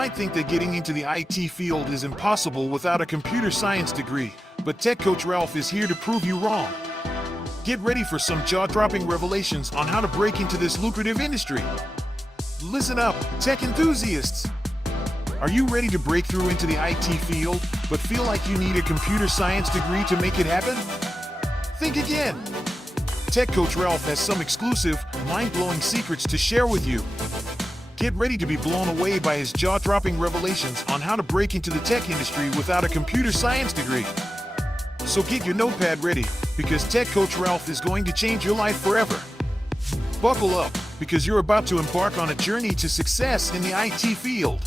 might think that getting into the IT field is impossible without a computer science degree, but Tech Coach Ralph is here to prove you wrong. Get ready for some jaw-dropping revelations on how to break into this lucrative industry. Listen up, tech enthusiasts! Are you ready to break through into the IT field, but feel like you need a computer science degree to make it happen? Think again! Tech Coach Ralph has some exclusive, mind-blowing secrets to share with you. Get ready to be blown away by his jaw-dropping revelations on how to break into the tech industry without a computer science degree. So get your notepad ready, because Tech Coach Ralph is going to change your life forever. Buckle up, because you're about to embark on a journey to success in the IT field.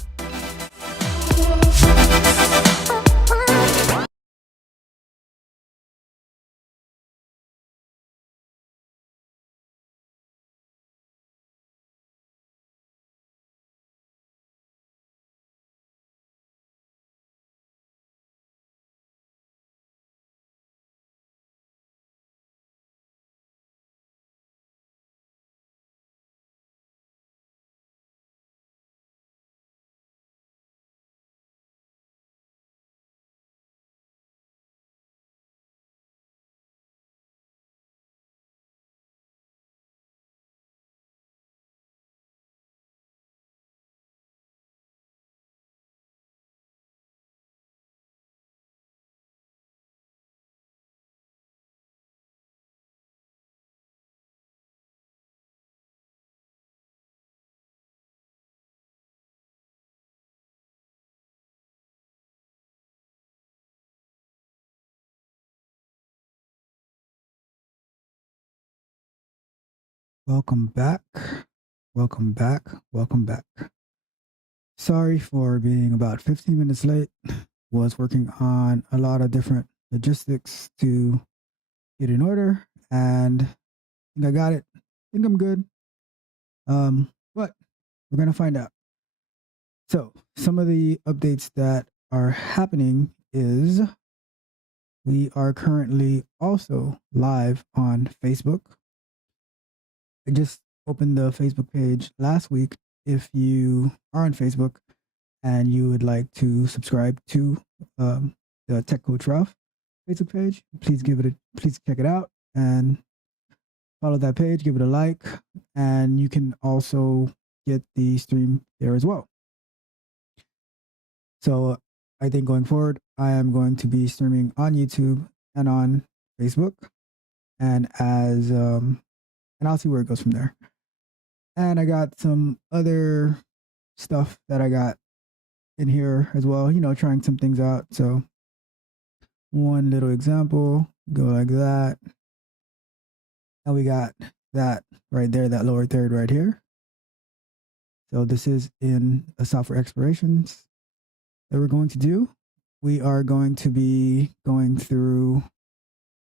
Welcome back. Welcome back. Welcome back. Sorry for being about 15 minutes late. Was working on a lot of different logistics to get in order, and I think I got it. I think I'm good. But we're gonna find out. So some of the updates that are happening is we are currently also live on Facebook. I just opened the Facebook page last week. If you are on Facebook and you would like to subscribe to the Tech Coach Ralph Facebook page, please check it out and follow that page, give it a like, and you can also get the stream there as well. So I think going forward, I am going to be streaming on YouTube and on Facebook, and I'll see where it goes from there. And I got some other stuff that I got in here as well, trying some things out. So one little example, go like that. And we got that right there, that lower third right here. So this is in a software explorations that we're going to do. We are going to be going through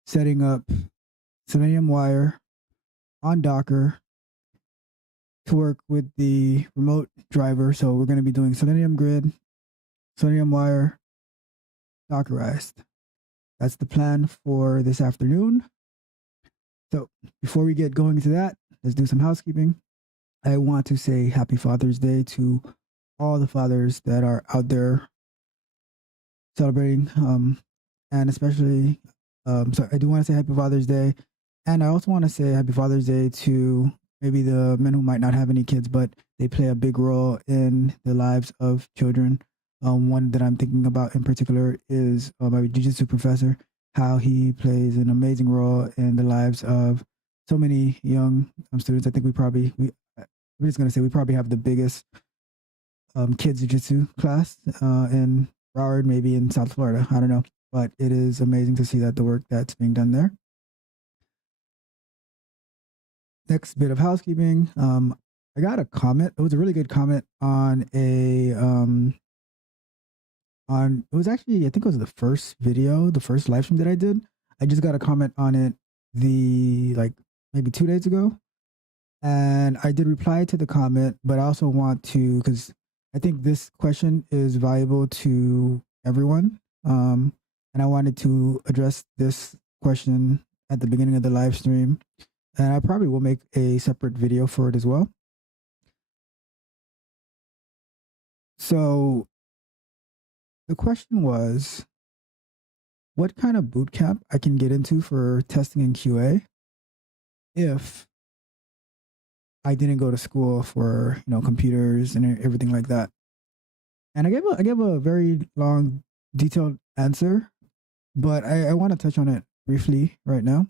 setting up Selenium-Wire on Docker to work with the remote driver. So we're going to be doing Selenium Grid, Selenium-Wire, dockerized. That's the plan for this afternoon. So before we get going into that, let's do some housekeeping. I want to say Happy Father's Day to all the fathers that are out there celebrating, and especially, so I do want to say Happy Father's Day. And I also want to say Happy Father's Day to maybe the men who might not have any kids, but they play a big role in the lives of children. One that I'm thinking about in particular is my jiu-jitsu professor, how he plays an amazing role in the lives of so many young students. I think I'm just going to say we probably have the biggest kids jiu-jitsu class in Broward, maybe in South Florida. I don't know, but it is amazing to see that the work that's being done there. Next bit of housekeeping. I got a comment. It was a really good comment on it was actually, I think it was the first video, the first live stream that I did. I just got a comment on it maybe 2 days ago. And I did reply to the comment, but I also want to, because I think this question is valuable to everyone. And I wanted to address this question at the beginning of the live stream. And I probably will make a separate video for it as well. So the question was, what kind of boot camp I can get into for testing and QA if I didn't go to school for computers and everything like that. And I gave a very long, detailed answer, but I want to touch on it briefly right now.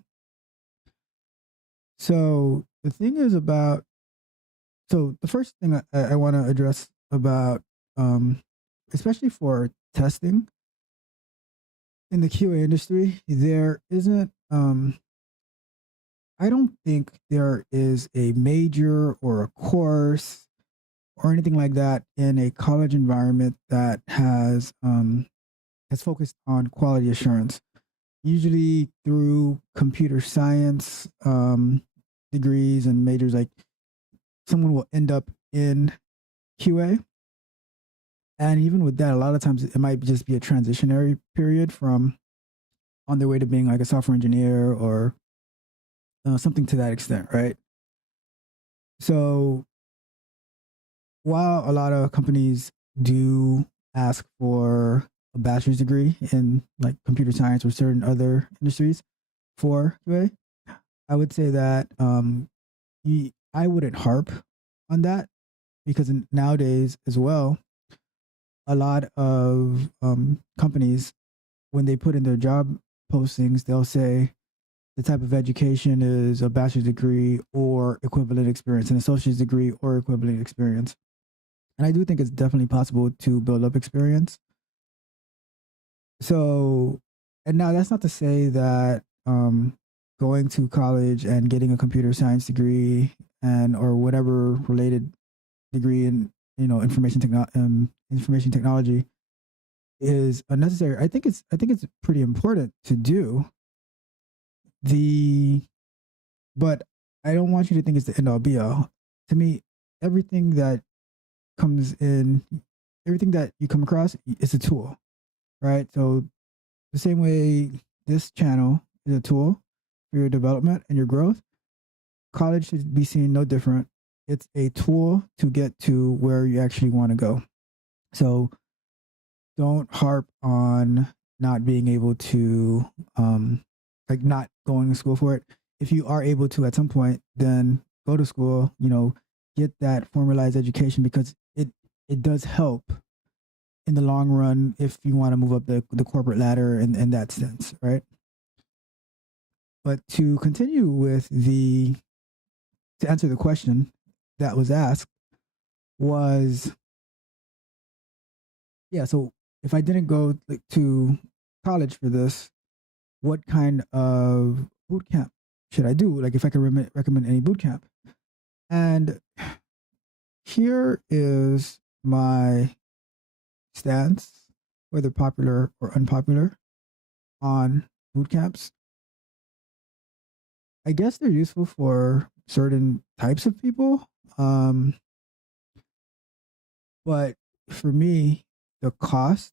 So the thing is about so the first thing I want to address about especially for testing in the QA industry, there isn't I don't think there is a major or a course or anything like that in a college environment that has focused on quality assurance. Usually through computer science degrees and majors, like someone will end up in QA. And even with that, a lot of times it might just be a transitionary period from on their way to being like a software engineer or something to that extent, right? So while a lot of companies do ask for a bachelor's degree in like computer science or certain other industries for QA, I would say that I wouldn't harp on that because nowadays as well, a lot of companies, when they put in their job postings, they'll say the type of education is a bachelor's degree or equivalent experience, an associate's degree or equivalent experience. And I do think it's definitely possible to build up experience. So, and now that's not to say that going to college and getting a computer science degree and or whatever related degree in information technology is unnecessary. I think it's pretty important to do the, but I don't want you to think it's the end all be all. To me, everything that comes in, everything that you come across is a tool, right? So the same way this channel is a tool for your development and your growth, college should be seen no different. It's a tool to get to where you actually want to go. So don't harp on not being able to, like not going to school for it. If you are able to at some point, then go to school, get that formalized education because it does help in the long run if you want to move up the corporate ladder in that sense, right? But to continue with to answer the question that was asked was, yeah, so if I didn't go to college for this, what kind of boot camp should I do? Like if I could recommend any boot camp. And here is my stance, whether popular or unpopular, on boot camps. I guess they're useful for certain types of people. But for me, the cost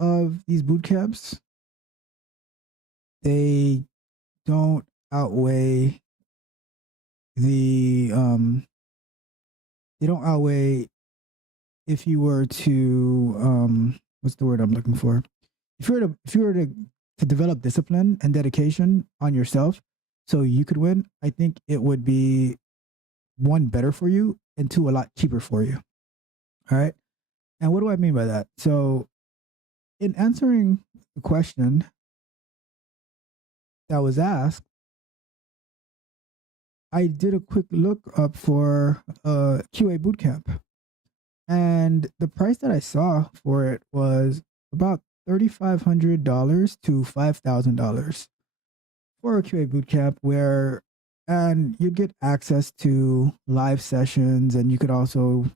of these boot camps, they don't outweigh the they don't outweigh if you were to what's the word I'm looking for? If you were to develop discipline and dedication on yourself so you could win, I think it would be one, better for you, and two, a lot cheaper for you. All right. And what do I mean by that? So in answering the question that was asked, I did a quick look up for a QA bootcamp, and the price that I saw for it was about $3,500 to $5,000 for a QA bootcamp, and you'd get access to live sessions, and you could also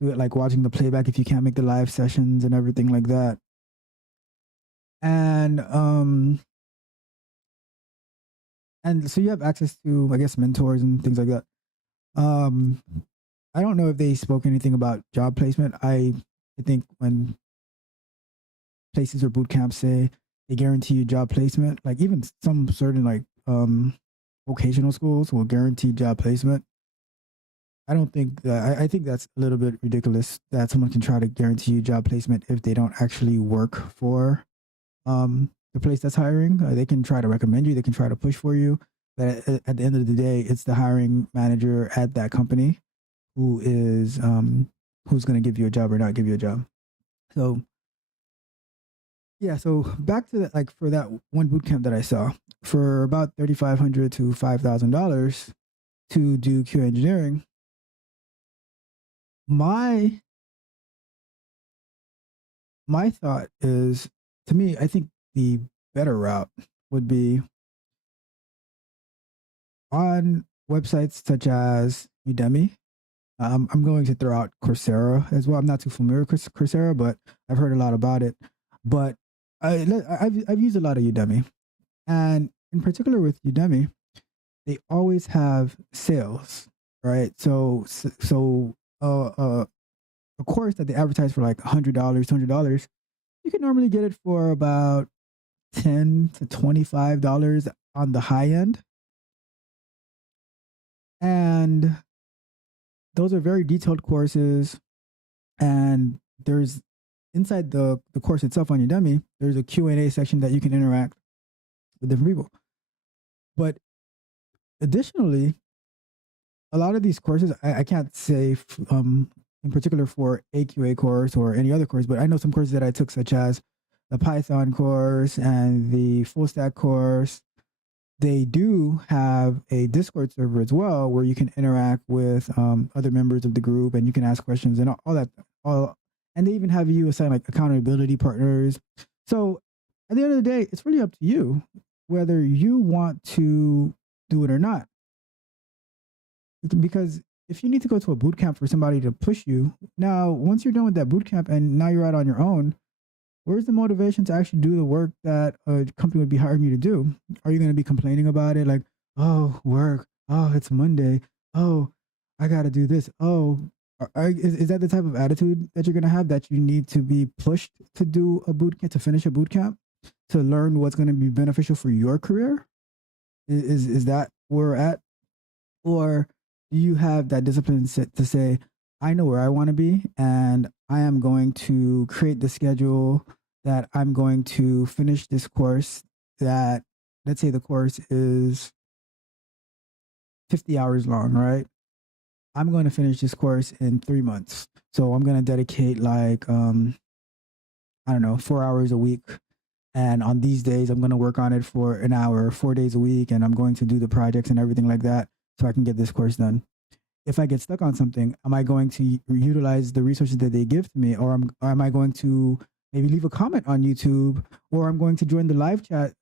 do it like watching the playback if you can't make the live sessions and everything like that. And so you have access to, I guess, mentors and things like that. I don't know if they spoke anything about job placement. I think when places or boot camps say they guarantee you job placement, like even some certain like vocational schools will guarantee job placement. I don't think that I think that's a little bit ridiculous that someone can try to guarantee you job placement if they don't actually work for the place that's hiring. They can try to recommend you, they can try to push for you, but at the end of the day, it's the hiring manager at that company who is who's going to give you a job or not give you a job. So yeah, so back to that, like for that one boot camp that I saw for about $3,500 to $5,000 to do QA engineering. My thought is, to me, I think the better route would be on websites such as Udemy. I'm going to throw out Coursera as well. I'm not too familiar with Coursera, but I've heard a lot about it. But I've used a lot of Udemy, and in particular with Udemy, they always have sales, right? A course that they advertise for like $100, $200, you can normally get it for about $10 to $25 on the high end. And those are very detailed courses. And there's inside the course itself on Udemy, there's a Q&A section that you can interact with different people. But additionally, a lot of these courses, I can't say in particular for a QA course or any other course, but I know some courses that I took, such as the Python course and the full stack course. They do have a Discord server as well where you can interact with other members of the group and you can ask questions and all that. And they even have you assign like accountability partners. So at the end of the day, it's really up to you whether you want to do it or not. Because if you need to go to a boot camp for somebody to push you, now once you're done with that boot camp and now you're out on your own, where's the motivation to actually do the work that a company would be hiring you to do? Are you going to be complaining about it? Like, oh, work. Oh, it's Monday. Oh, I got to do this. Oh, is that the type of attitude that you're going to have, that you need to be pushed to do a boot camp, to finish a boot camp, to learn what's going to be beneficial for your career? Is that where we're at? Or do you have that discipline to say, I know where I want to be, and I am going to create the schedule that I'm going to finish this course that, let's say the course is 50 hours long, right? I'm going to finish this course in 3 months. So I'm going to dedicate like, I don't know, 4 hours a week. And on these days, I'm going to work on it for an hour, 4 days a week. And I'm going to do the projects and everything like that so I can get this course done. If I get stuck on something, am I going to utilize the resources that they give to me? Or am I going to maybe leave a comment on YouTube? Or I'm going to join the live chat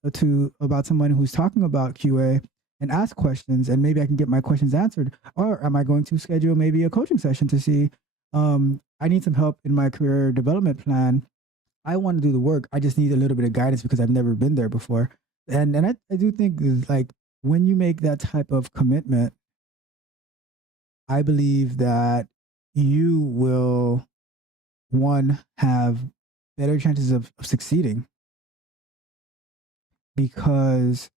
about someone who's talking about QA and ask questions, and maybe I can get my questions answered? Or am I going to schedule maybe a coaching session to see, I need some help in my career development plan. I want to do the work. I just need a little bit of guidance because I've never been there before. And I do think, like, when you make that type of commitment, I believe that you will, one, have better chances of succeeding, because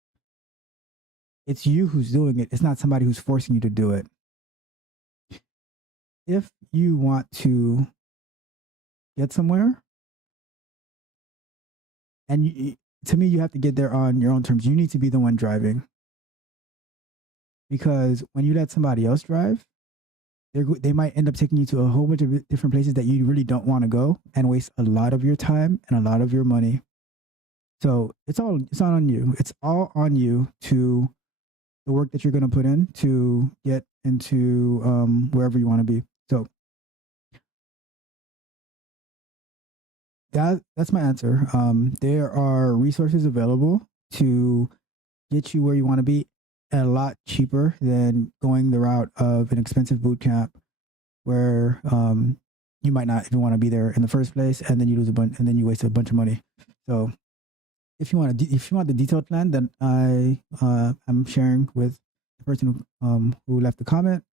it's you who's doing it. It's not somebody who's forcing you to do it. If you want to get somewhere, and to me, you have to get there on your own terms. You need to be the one driving, because when you let somebody else drive, they might end up taking you to a whole bunch of different places that you really don't want to go, and waste a lot of your time and a lot of your money. So it's all on you. It's all on you to the work that you're going to put in to get into wherever you want to be. So that's my answer. There are resources available to get you where you want to be a lot cheaper than going the route of an expensive boot camp where you might not even want to be there in the first place, and then you lose a bunch, and then you waste a bunch of money. So if you want the detailed plan that I'm sharing with the person who left the comment,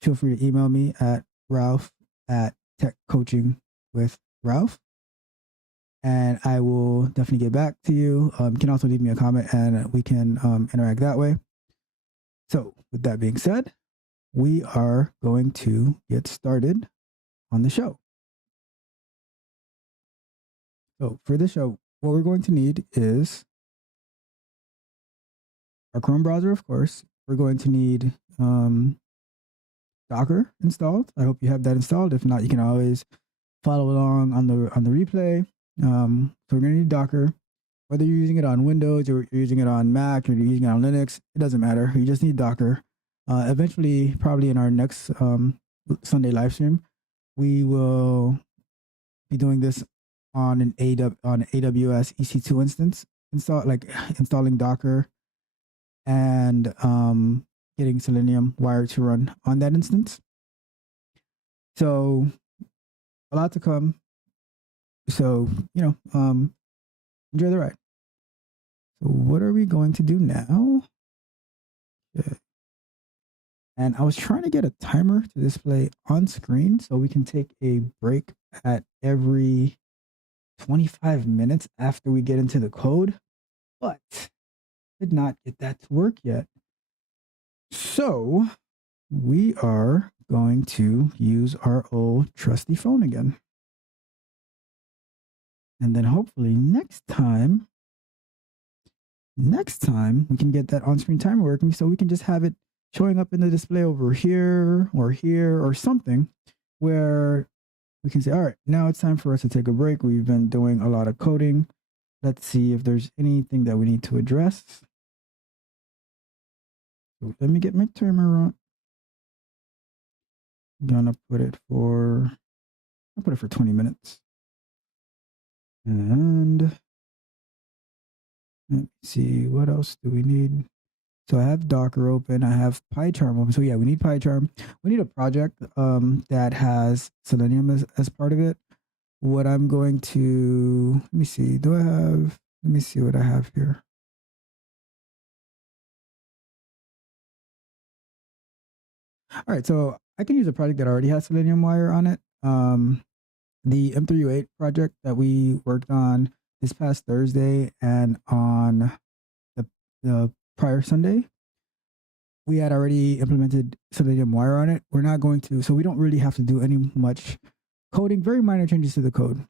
feel free to email me at Ralph@techcoachingwithralph, and I will definitely get back to you. You can also leave me a comment, and we can interact that way. So with that being said, we are going to get started on the show. So for the show, what we're going to need is our Chrome browser, of course. We're going to need Docker installed. I hope you have that installed. If not, you can always follow along on the replay. So we're going to need Docker. Whether you're using it on Windows or you're using it on Mac or you're using it on Linux, it doesn't matter. You just need Docker. Eventually, probably in our next Sunday live stream, we will be doing this on an AWS EC2 instance, installing Docker and getting Selenium-Wire to run on that instance. So a lot to come. So, enjoy the ride. So what are we going to do now? Okay. And I was trying to get a timer to display on screen so we can take a break at every 25 minutes after we get into the code, but did not get that to work yet. So we are going to use our old trusty phone again. And then hopefully next time we can get that on-screen timer working so we can just have it showing up in the display over here or something where we can say, all right, now it's time for us to take a break. We've been doing a lot of coding. Let's see if there's anything that we need to address. So let me get my timer on. I'm gonna put it for 20 minutes. And let me see, what else do we need? So I have Docker open, I have PyCharm open. So yeah, we need PyCharm. We need a project that has Selenium as part of it. What I'm going to, let me see what I have here. All right, so I can use a project that already has Selenium-Wire on it. The M3U8 project that we worked on this past Thursday and on the prior Sunday, we had already implemented Selenium-Wire on it. We're not going to, so we don't really have to do any much coding, very minor changes to the code.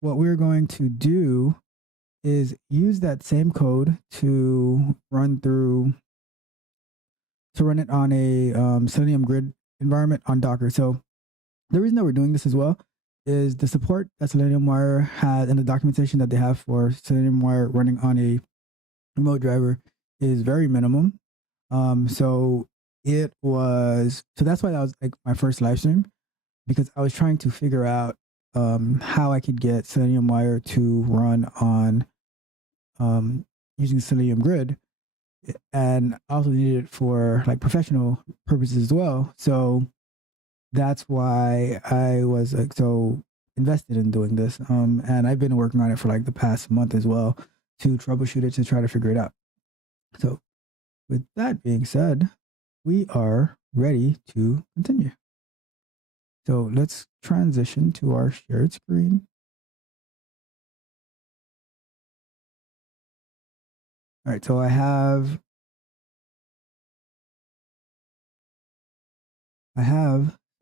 What we're going to do is use that same code to run it on a Selenium Grid environment on Docker. So the reason that we're doing this as well is the support that Selenium-Wire had and the documentation that they have for Selenium-Wire running on a RemoteDriver is very minimum. So that's why that was like my first live stream, because I was trying to figure out how I could get Selenium-Wire to run on using Selenium Grid, and I also needed it for like professional purposes as well. So that's why I was like so invested in doing this. And I've been working on it for like the past month as well to troubleshoot it, to try to figure it out. So with that being said, we are ready to continue. So let's transition to our shared screen. All right, so I have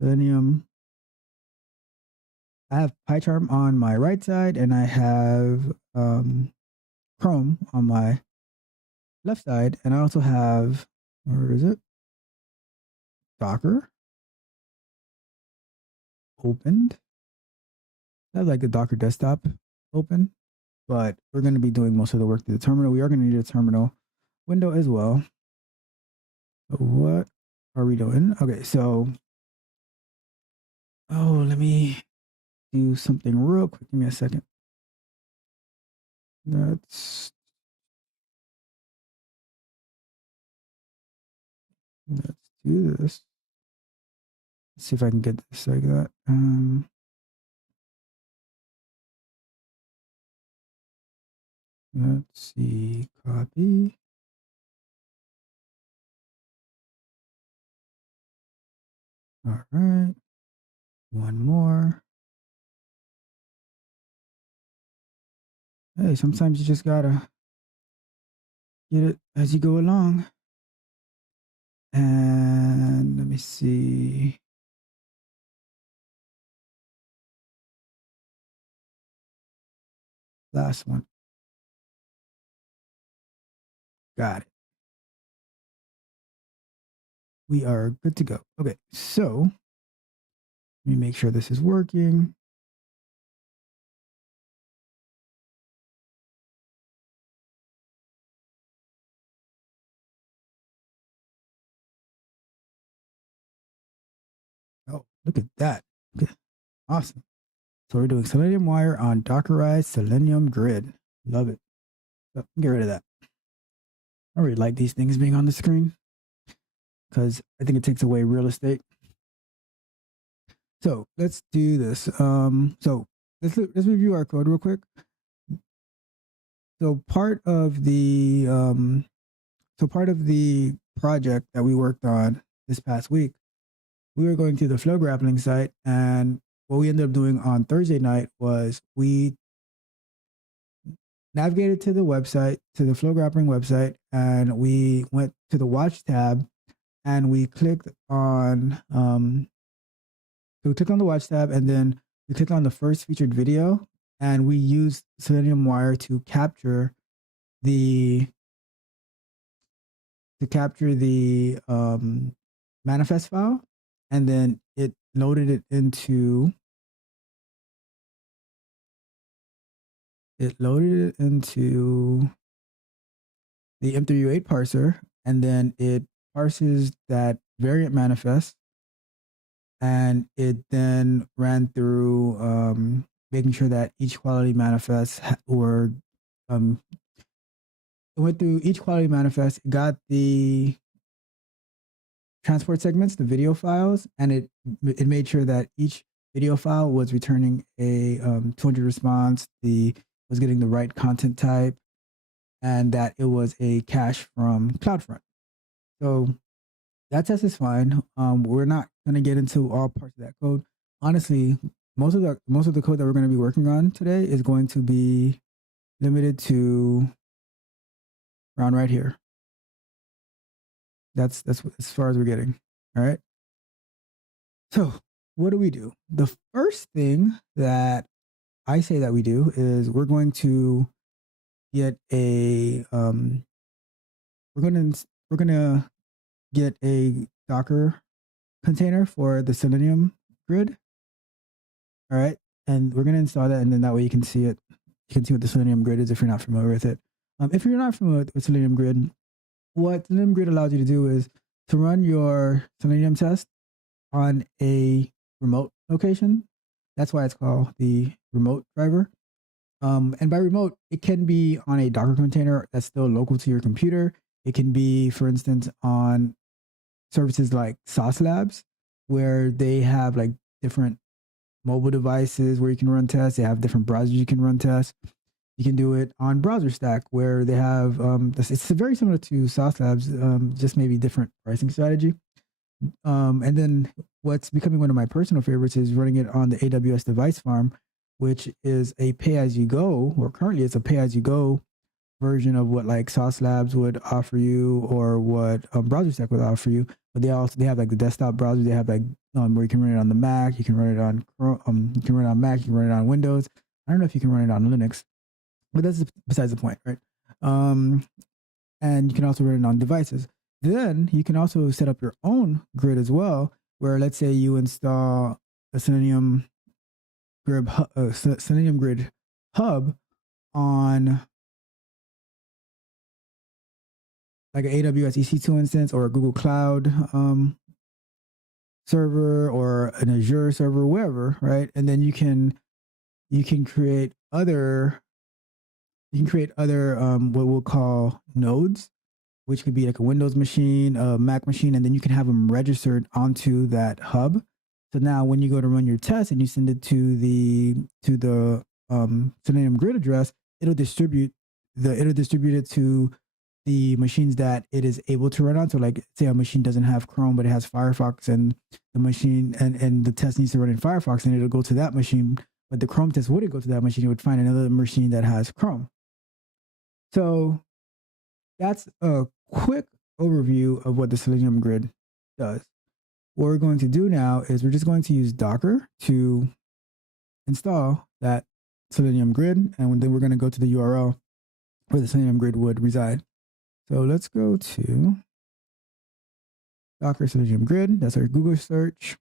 Selenium. I have PyCharm on my right side, and I have Chrome on my left side, and I also have, where is it? Docker opened. I have like the Docker desktop open, but we're going to be doing most of the work through the terminal. We are going to need a terminal window as well. So what are we doing? Okay, so let me do something real quick. Give me a second. Let's do this. Let's see if I can get this like that. Let's see, copy. All right, one more. Hey, sometimes you just gotta get it as you go along. And let me see. Last one. Got it. We are good to go. Okay, so let me make sure this is working. Oh, look at that. Okay. Awesome. So we're doing Selenium-Wire on dockerized Selenium Grid. Love it. Oh, get rid of that. I really like these things being on the screen because I think it takes away real estate. So let's do this. So let's review our code real quick. So part of the project that we worked on this past week, we were going to the flow grappling site, and what we ended up doing on Thursday night was we navigated to the website, to the flow grappling website, and we went to the watch tab, and we clicked on the watch tab, and then we clicked on the first featured video, and we used Selenium-Wire to capture the manifest file, and then it loaded it into the M3U8 parser, and then it parses that variant manifest, and it then ran through making sure that each quality manifest it went through each quality manifest, got the transport segments, the video files, and it made sure that each video file was returning a 200 response, was getting the right content type, and that it was a cache from CloudFront. So that test is fine. We're not going to get into all parts of that code. Honestly, most of the code that we're going to be working on today is going to be limited to around right here. That's as far as we're getting. All right. So what do we do? The first thing that I say that we do is we're going to get a we're gonna get a Docker container for the Selenium Grid. All right, and we're gonna install that, and then that way you can see it. You can see what the Selenium Grid is if you're not familiar with it. If you're not familiar with Selenium Grid, what Selenium Grid allows you to do is to run your Selenium test on a remote location. That's why it's called the RemoteDriver. And by remote, it can be on a Docker container that's still local to your computer. It can be, for instance, on services like Sauce Labs, where they have like different mobile devices where you can run tests. They have different browsers you can run tests. You can do it on Browser Stack, where they have it's very similar to Sauce Labs, just maybe different pricing strategy. And then what's becoming one of my personal favorites is running it on the AWS Device Farm, which is a pay-as-you-go, or currently it's a pay-as-you-go version of what like Sauce Labs would offer you, or what Browser Stack would offer you. But they have like the desktop browser. They have like where you can run it on the Mac, you can run it on you can run it on Mac, you can run it on Windows. I don't know if you can run it on Linux, but that's besides the point, right? And you can also run it on devices. Then you can also set up your own grid as well, where let's say you install a Selenium Grid Hub on like an AWS EC2 instance or a Google Cloud server or an Azure server, wherever, right? And then you can create other what we'll call nodes, which could be like a Windows machine, a Mac machine, and then you can have them registered onto that hub. So now when you go to run your test and you send it to the Selenium Grid address, it'll distribute it to the machines that it is able to run on. So like say a machine doesn't have Chrome, but it has Firefox, and the machine and the test needs to run in Firefox, and it'll go to that machine. But the Chrome test wouldn't go to that machine. It would find another machine that has Chrome. So that's a quick overview of what the Selenium Grid does. what we're going to do now is we're just going to use Docker to install that Selenium Grid, and then we're going to go to the URL where the Selenium Grid would reside. So let's go to Docker Selenium Grid. That's our Google search.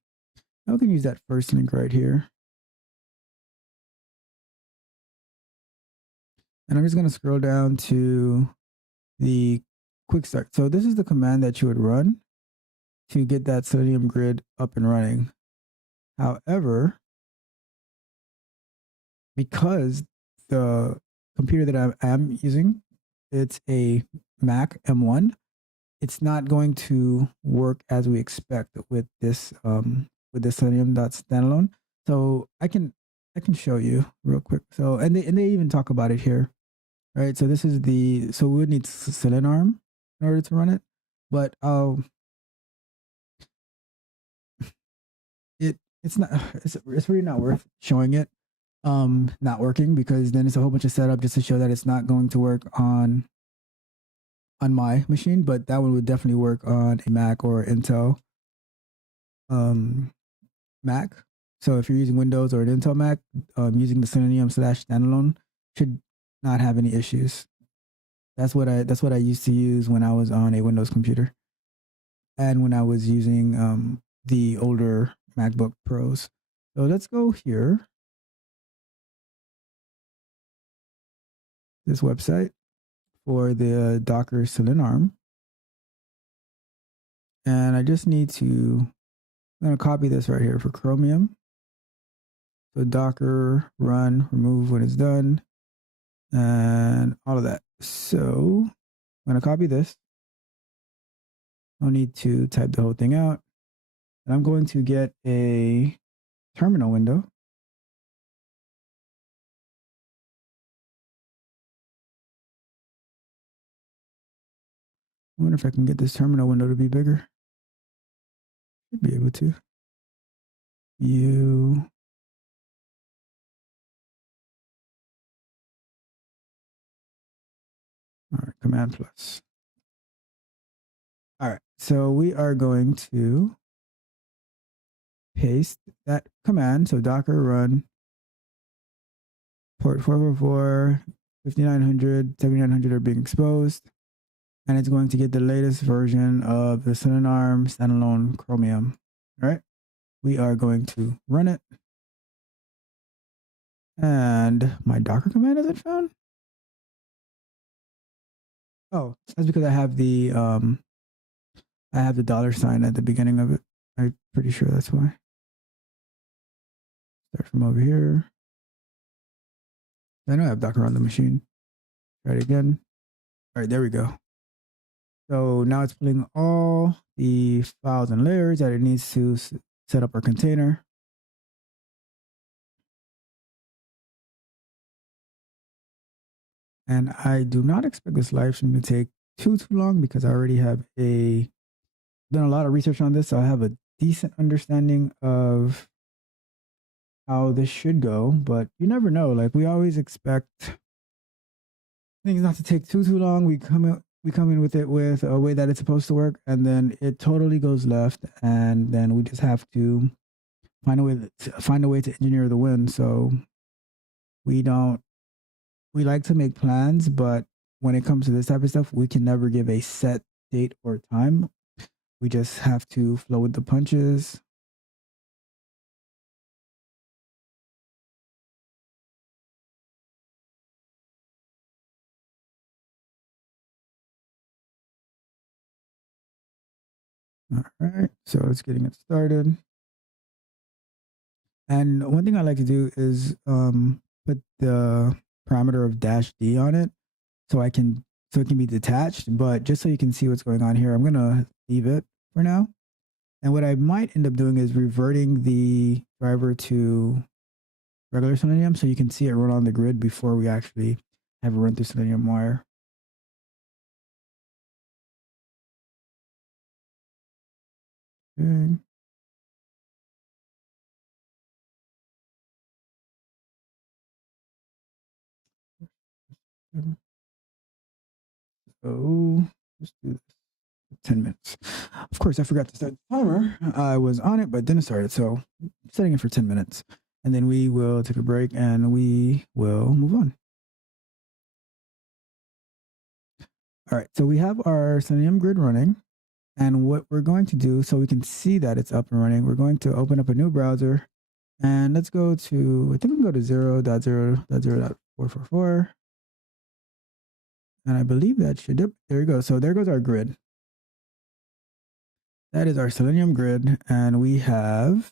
Now we can use that first link right here. And I'm just going to scroll down to the quick start. So this is the command that you would run to get that Selenium Grid up and running. However, because the computer that I am using, it's a Mac M1, it's not going to work as we expect with this Selenium.standalone. So I can show you real quick. So and they even talk about it here, right? So this is so we would need Selenium in order to run it, but it's not it's really not worth showing it not working, because then it's a whole bunch of setup just to show that it's not going to work on my machine. But that one would definitely work on a Mac or Intel Mac. So if you're using Windows or an Intel Mac, using the Selenium/standalone should not have any issues. That's what I used to use when I was on a Windows computer, and when I was using the older MacBook Pros. So let's go here. This website for the Docker Selenium. And I just need to, I'm going to copy this right here for Chromium. So Docker run, remove when it's done, and all of that. So I'm going to copy this. I'll need to type the whole thing out. And I'm going to get a terminal window. I wonder if I can get this terminal window to be bigger. Should be able to. View. All right, Command plus. All right, so we are going to paste that command. So Docker run port 444, 5900, 7900 are being exposed. And it's going to get the latest version of the Selenium standalone Chromium. All right, we are going to run it. And my Docker command isn't found. Oh, that's because I have the $sign at the beginning of it. I'm pretty sure that's why. Start from over here. I know I have Docker on the machine. Try it again. All right, there we go. So now it's pulling all the files and layers that it needs to set up our container. And I do not expect this live stream to take too long, because I already have done a lot of research on this. So I have a decent understanding of how this should go, but you never know. Like, we always expect things not to take too long. We come in with it with a way that it's supposed to work, and then it totally goes left, and then we just have to find a way to engineer the win. So we like to make plans, but when it comes to this type of stuff, we can never give a set date or time. We just have to flow with the punches. All right, so it's getting it started. And one thing I like to do is put the parameter of -d on it, so it can be detached. But just so you can see what's going on here, I'm gonna leave it for now. And what I might end up doing is reverting the driver to regular Selenium, so you can see it run on the grid before we actually have it run through Selenium-Wire. Okay. So let's do this. 10 minutes. Of course, I forgot to start the timer. I was on it, but didn't start it. So I'm setting it for 10 minutes. And then we will take a break and we will move on. All right, so we have our Selenium Grid running. And what we're going to do, so we can see that it's up and running, we're going to open up a new browser. And let's go to, I think we can go to 0.0.0.444. And I believe that should, there you go. So there goes our grid. That is our Selenium Grid. And we have,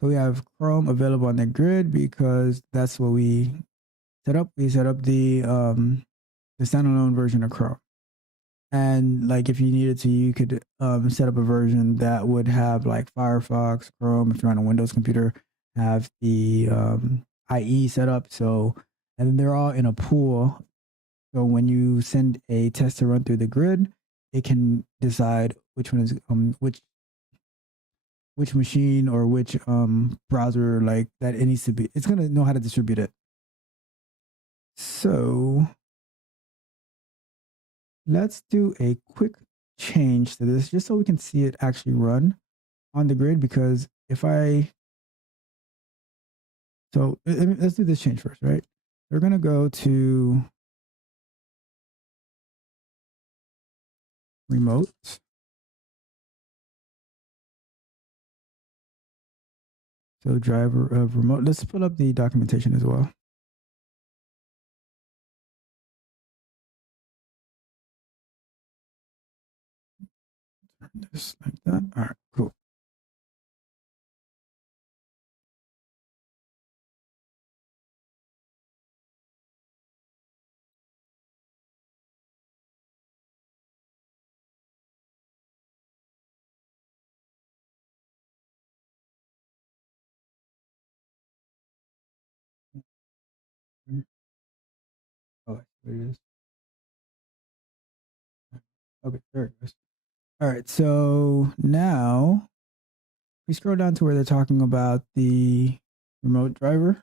so we have Chrome available on the grid because that's what we set up. We set up the standalone version of Chrome. And like if you needed to, you could set up a version that would have like Firefox, Chrome, if you're on a Windows computer, have the IE set up. So, and then they're all in a pool. So when you send a test to run through the grid, it can decide which one is which machine or which browser like that it needs to be. It's gonna know how to distribute it. So let's do a quick change to this just so we can see it actually run on the grid. Because if let's do this change first, right? We're gonna go to remote. So driver of remote. Let's pull up the documentation as well. Turn this like that. All right, cool. Oh, there it is. Okay, there it goes. All right, so now we scroll down to where they're talking about the remote driver.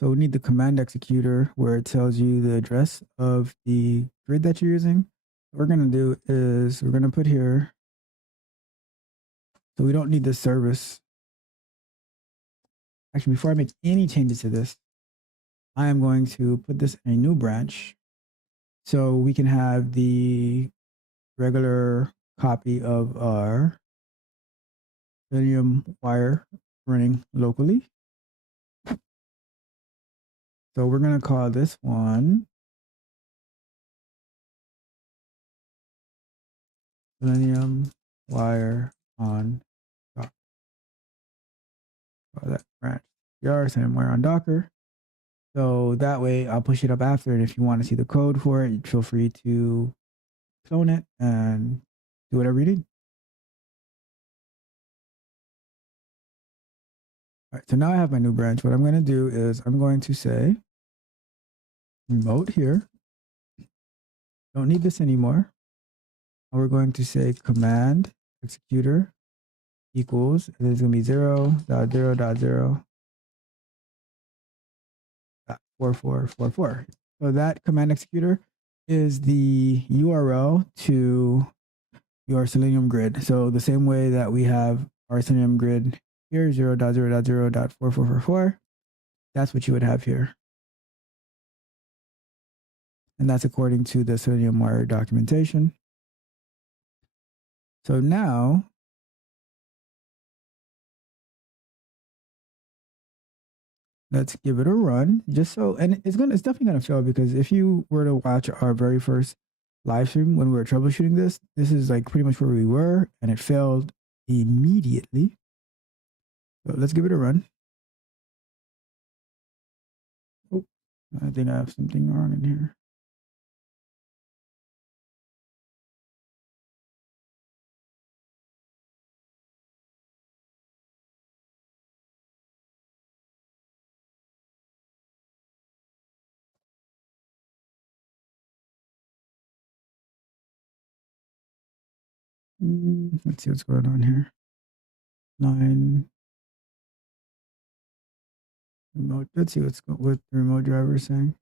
So we need the command executor where it tells you the address of the grid that you're using. What we're going to do is we're going to put here, so we don't need this service. Actually, before I make any changes to this, I am going to put this in a new branch so we can have the regular copy of our Selenium-Wire running locally. So we're going to call this one Selenium-Wire on Docker. Call that branch. Selenium-Wire on Docker. So that way I'll push it up after. And if you want to see the code for it, feel free to clone it and do whatever you need. All right, so now I have my new branch. What I'm going to do is I'm going to say remote here. Don't need this anymore. And we're going to say command executor equals, and it's going to be 0.0.0.4444. So that command executor is the URL to your Selenium grid. So the same way that we have our Selenium grid here, 0.0.0.4444, that's what you would have here. And that's according to the Selenium-Wire documentation. So now, let's give it a run. Just so, and it's definitely gonna fail, because if you were to watch our very first live stream when we were troubleshooting this, this is like pretty much where we were, and it failed immediately. So let's give it a run. Oh, I think I have something wrong in here. Let's see what's going on here. Line remote. Let's see what the remote driver is saying.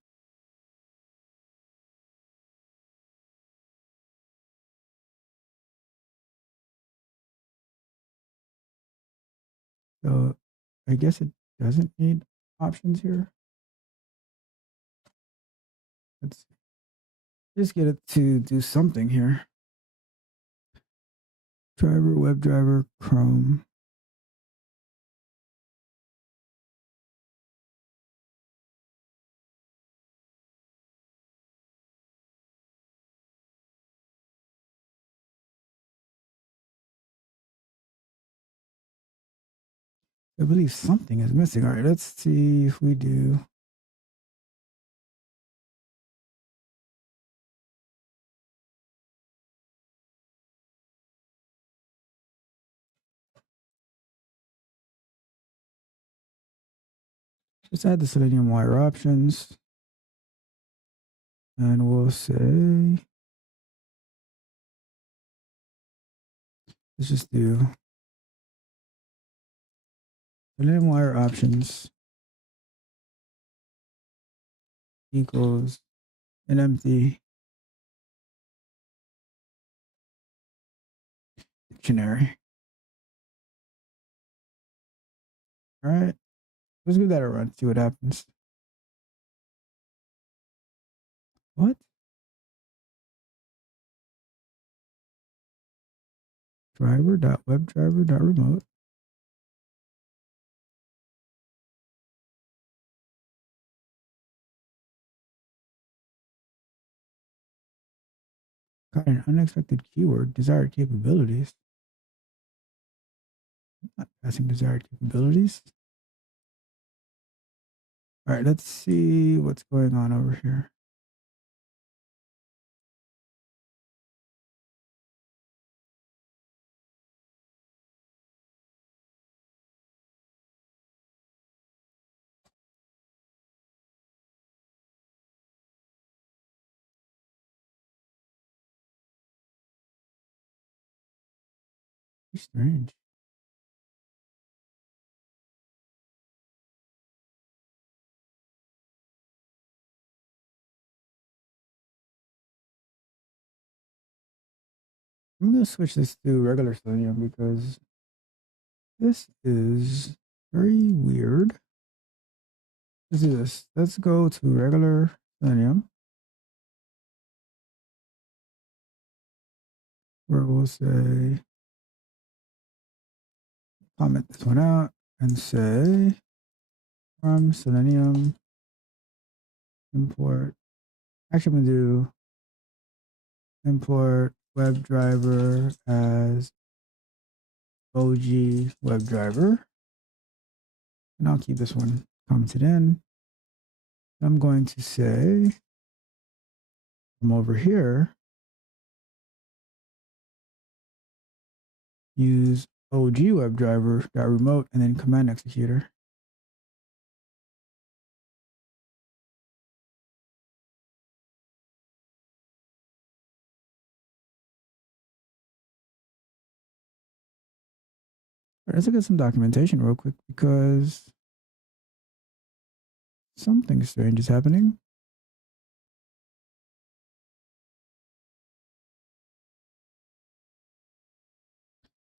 So I guess it doesn't need options here. Let's just get it to do something here. Driver, WebDriver, Chrome. I believe something is missing. All right, let's see if we do. Just add the Selenium-Wire options. And we'll say, let's just do Selenium-Wire options equals an empty dictionary. All right, let's give that a run, see what happens. What? Driver.webdriver.remote. Got an unexpected keyword, desired capabilities. Not passing desired capabilities. All right, let's see what's going on over here. Strange. I'm going to switch this to regular Selenium because this is very weird. Let's do this. Let's go to regular Selenium, where we'll say, comment this one out and say from Selenium import. Actually, I'm going to do import WebDriver as OG WebDriver. And I'll keep this one commented in. I'm going to say from over here, use OG WebDriver.remote and then command executor. All right, let's look at some documentation real quick because something strange is happening.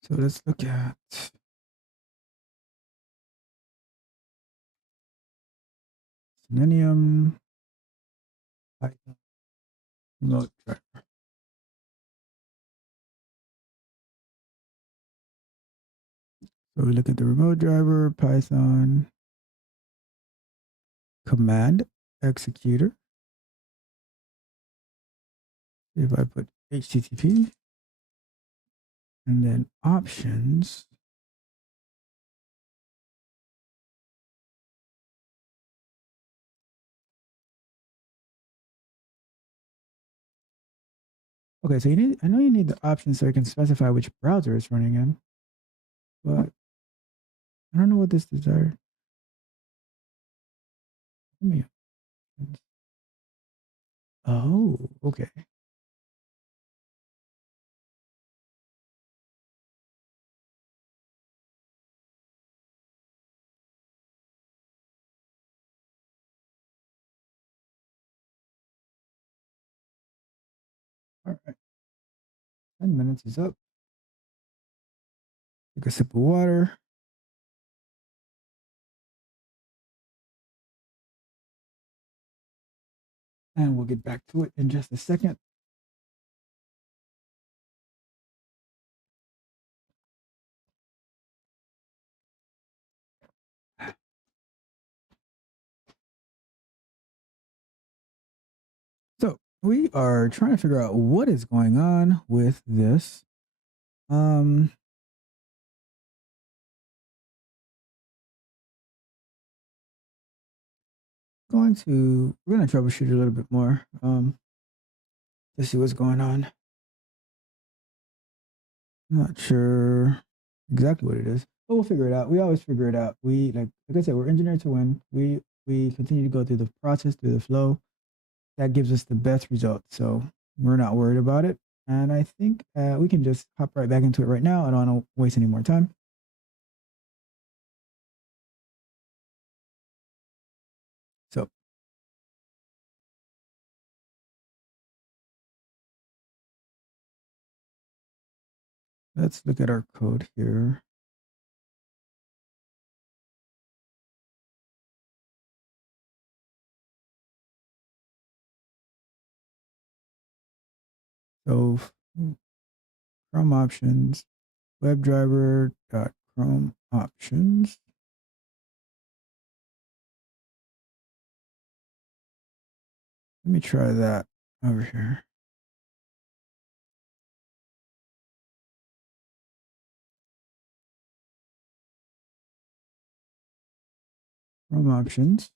So let's look at Selenium Python remote driver. So we look at the remote driver, Python command executor. If I put HTTP and then options, okay, so I know you need the options so you can specify which browser it's running in, but I don't know what this desired. Oh, okay. 10 minutes is up. Take a sip of water. And we'll get back to it in just a second. So we are trying to figure out what is going on with this. We're going to troubleshoot a little bit more to see what's going on. I'm not sure exactly what it is, but we'll figure it out. We always figure it out. We like I said, we're engineered to win. We continue to go through the process, through the flow. That gives us the best result. So we're not worried about it. And I think we can just hop right back into it right now. I don't want to waste any more time. So let's look at our code here. So Chrome options, WebDriver.Chrome options. Let me try that over here. Chrome options.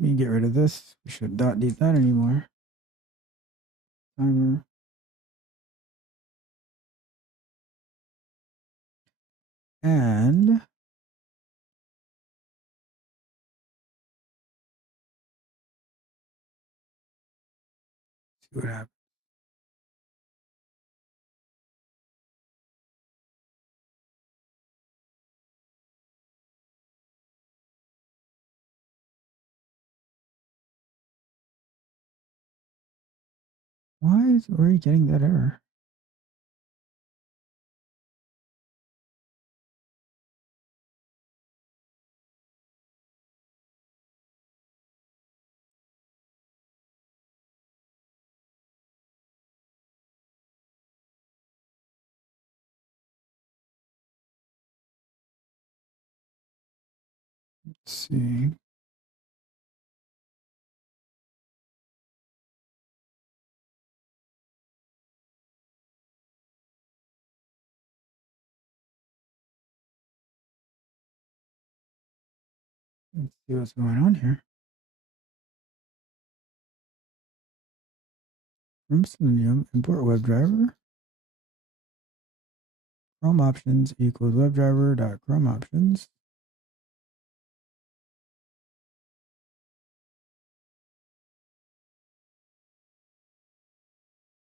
Let me get rid of this. We should not need that anymore. Timer. And see what happens. Why is it already getting that error? Let's see. Let's see what's going on here. From Selenium, import WebDriver. Chrome options equals WebDriver.Chrome options.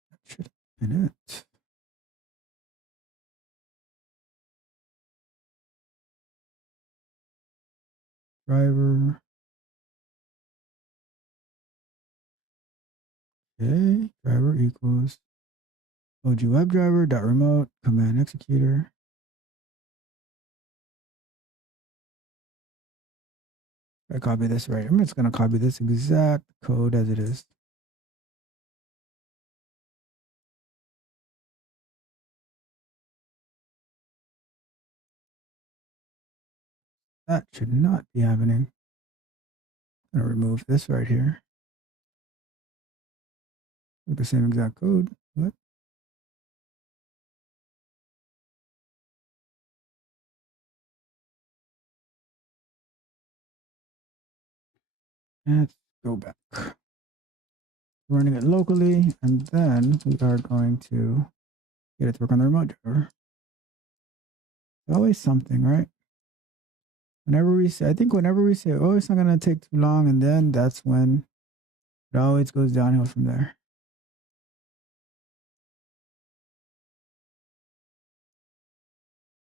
That should have been it. Driver. Okay, driver equals OG WebDriver.Remote command executor. I copy this right. I'm just going to copy this exact code as it is. That should not be happening. I'm going to remove this right here. With the same exact code. What? Let's go back. Running it locally, and then we are going to get it to work on the remote driver. Always something, right? Whenever we say, oh, it's not going to take too long, and then that's when it always goes downhill from there.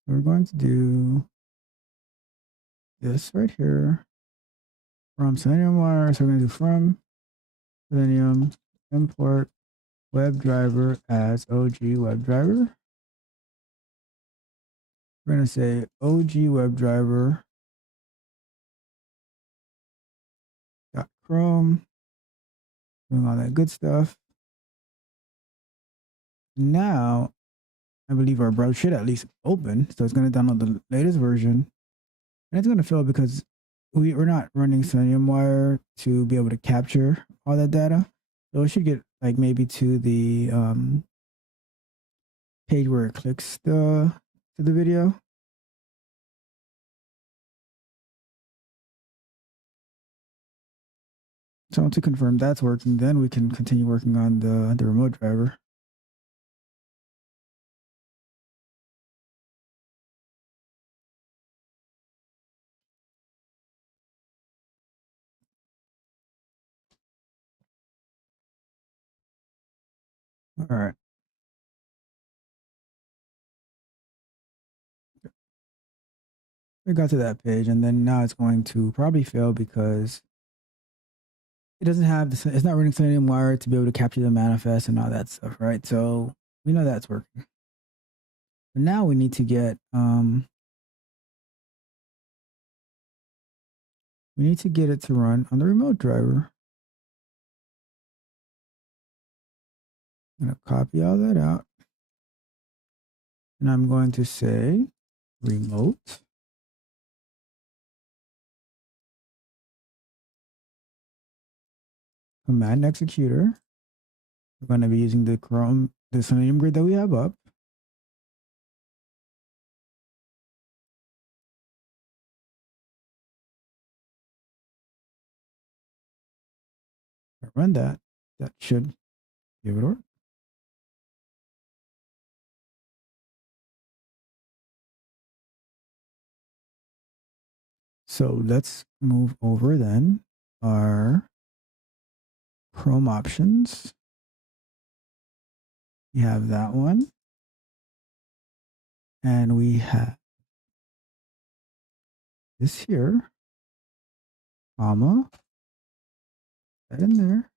We're going to do this right here from Selenium-Wire. So we're going to do from Selenium import WebDriver as OG WebDriver. We're going to say OG WebDriver .chrome, doing all that good stuff. Now, I believe our browser should at least open. So it's going to download the latest version. And it's going to fail because we're not running Selenium-Wire to be able to capture all that data. So it should get like maybe to the page where it clicks to the video. So to confirm that's working, then we can continue working on the remote driver. All right. We got to that page, and then now it's going to probably fail because it doesn't have it's not running Selenium-Wire to be able to capture the manifest and all that stuff, right? So we know that's working. But now we need to get it to run on the remote driver. I'm going to copy all that out. And I'm going to say remote command executor. We're going to be using the Selenium Grid that we have up. Run that. That should give it a work. So let's move over then our Chrome options. We have that one. And we have this here, comma, that in there.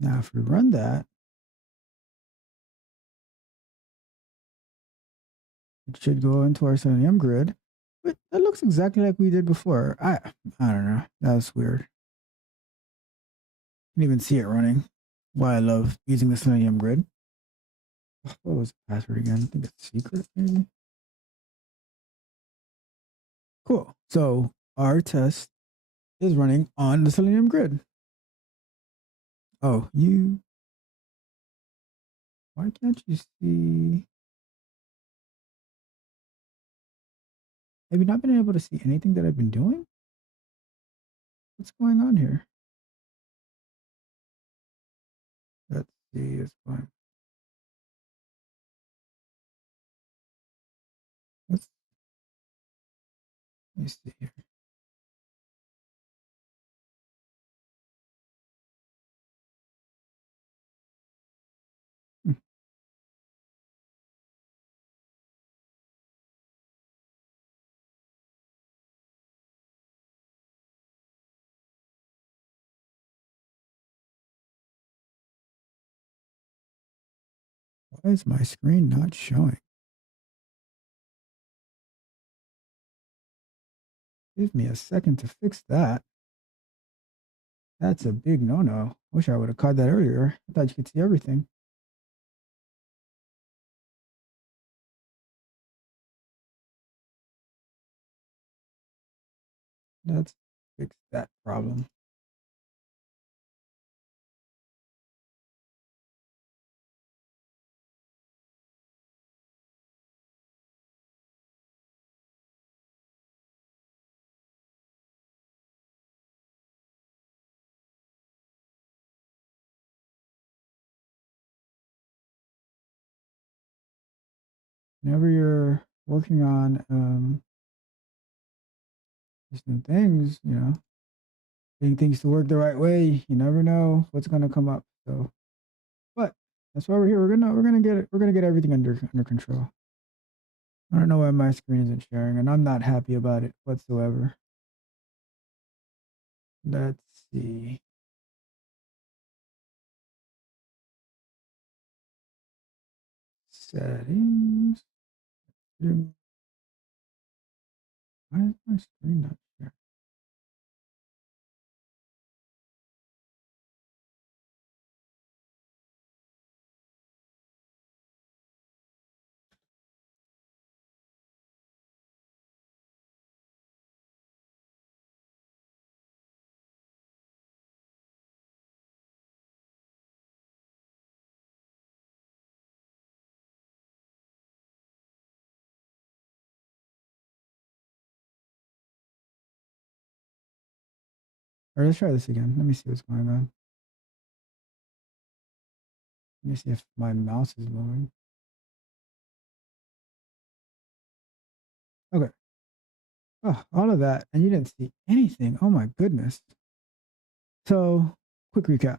Now, if we run that, it should go into our Selenium Grid. But that looks exactly like we did before. I don't know. That's weird. You can even see it running. Why I love using the Selenium Grid. What was the password again? I think it's secret, maybe. Cool. So our test is running on the Selenium Grid. Oh, why can't you see? Have you not been able to see anything that I've been doing? What's going on here? Let's see, it's fine. Let me see here. Hmm. Why is my screen not showing? Give me a second to fix that. That's a big no-no. Wish I would have caught that earlier. I thought you could see everything. Let's fix that problem. Whenever you're working on these new things, getting things to work the right way, you never know what's gonna come up. So, but that's why we're here. We're gonna get it. We're gonna get everything under control. I don't know why my screen isn't sharing, and I'm not happy about it whatsoever. Let's see. Settings. Why is my screen not here? All right, let's try this again. Let me see what's going on. Let me see if my mouse is moving. Okay. Oh, all of that, and you didn't see anything. Oh my goodness. So, quick recap.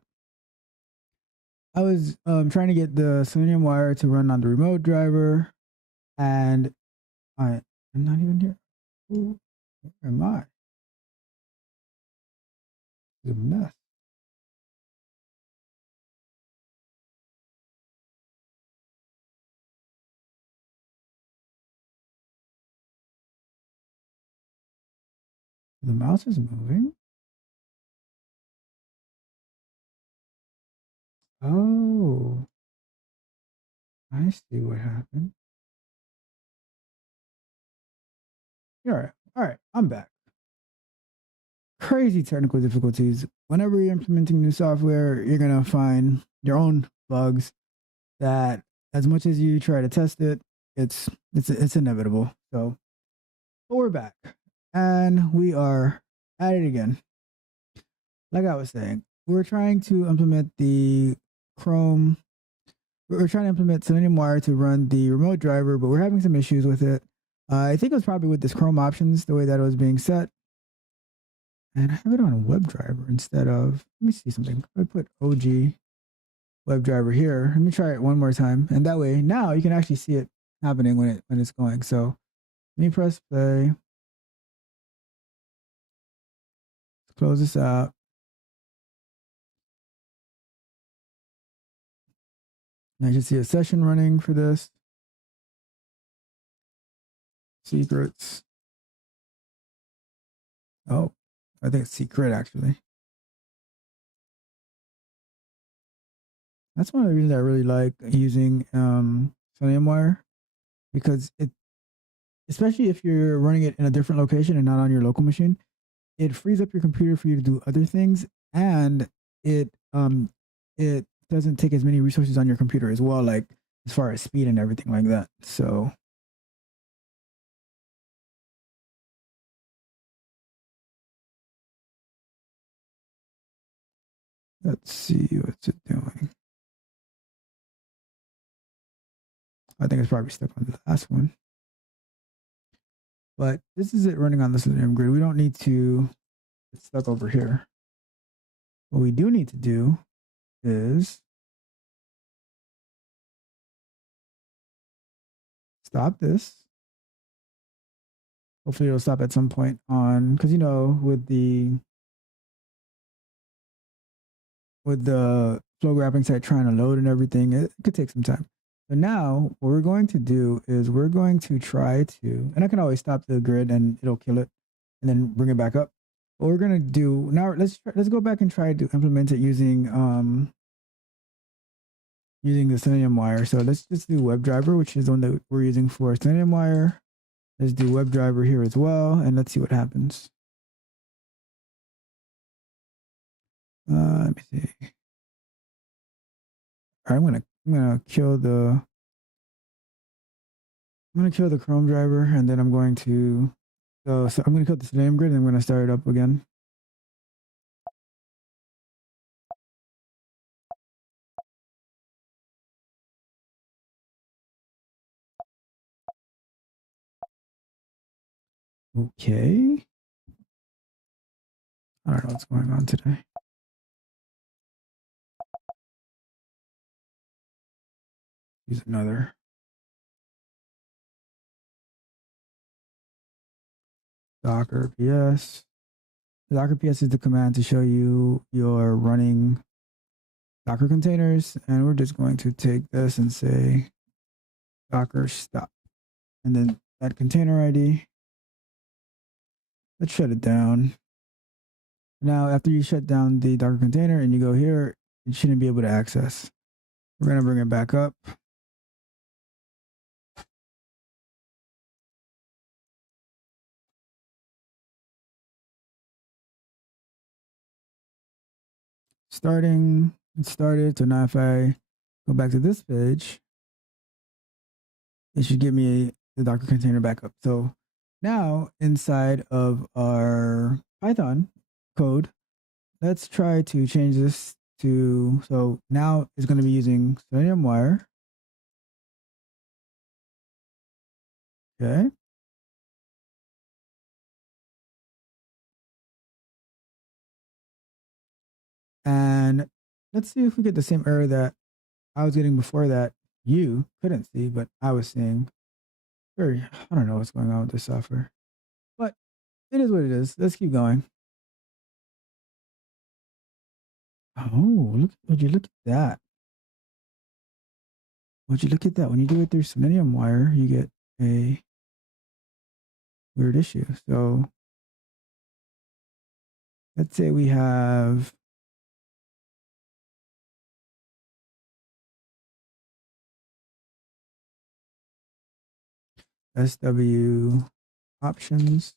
I was trying to get the Selenium-Wire to run on the RemoteDriver, and I'm not even here. Where am I? It's a mess. The mouse is moving. Oh, I see what happened. All right. All right. I'm back. Crazy technical difficulties. Whenever you're implementing new software, you're going to find your own bugs that, as much as you try to test it, it's inevitable. So, but we're back and we are at it again. Like I was saying, we're trying to implement the Chrome. We're trying to implement Selenium-Wire to run the remote driver, but we're having some issues with it. I think it was probably with this Chrome options, the way that it was being set. And I have it on WebDriver instead of, let me see something. I put OG WebDriver here. Let me try it one more time. And that way, now you can actually see it happening when it's going. So let me press play. Let's close this out. And I should see a session running for this. Secrets. Oh, I think it's secret actually. That's one of the reasons I really like using Selenium-Wire, because it, especially if you're running it in a different location and not on your local machine, it frees up your computer for you to do other things, and it doesn't take as many resources on your computer as well, like as far as speed and everything like that. So let's see what's it doing. I think it's probably stuck on the last one. But this is it running on the Selenium Grid. We don't need to get stuck over here. What we do need to do is stop this. Hopefully it'll stop at some point on, because with the flow grabbing site trying to load and everything, it could take some time. So now what we're going to do is we're going to try to, and I can always stop the grid and it'll kill it and then bring it back up. What we're gonna do now, let's go back and try to implement it using the Selenium-Wire. So let's just do WebDriver, which is the one that we're using for Selenium-Wire. Let's do WebDriver here as well, and let's see what happens. Let me see. All right, I'm gonna kill the Chrome driver, and then I'm going to so I'm gonna kill the Selenium Grid, and I'm gonna start it up again. Okay. I don't know what's going on today. Use another. Docker PS. Docker PS is the command to show you your running Docker containers. And we're just going to take this and say docker stop, and then that container ID. Let's shut it down. Now, after you shut down the Docker container and you go here, it shouldn't be able to access. We're going to bring it back up. It started. So now if I go back to this page, it should give me the Docker container back up. So now inside of our Python code, let's try to change this to, so now it's going to be using Selenium-Wire. Okay. And let's see if we get the same error that I was getting before that you couldn't see, but I was seeing. I don't know what's going on with this software, but it is what it is. Let's keep going. Oh, would you look at that? Would you look at that? When you do it through Selenium-Wire, you get a weird issue. So let's say we have SW options.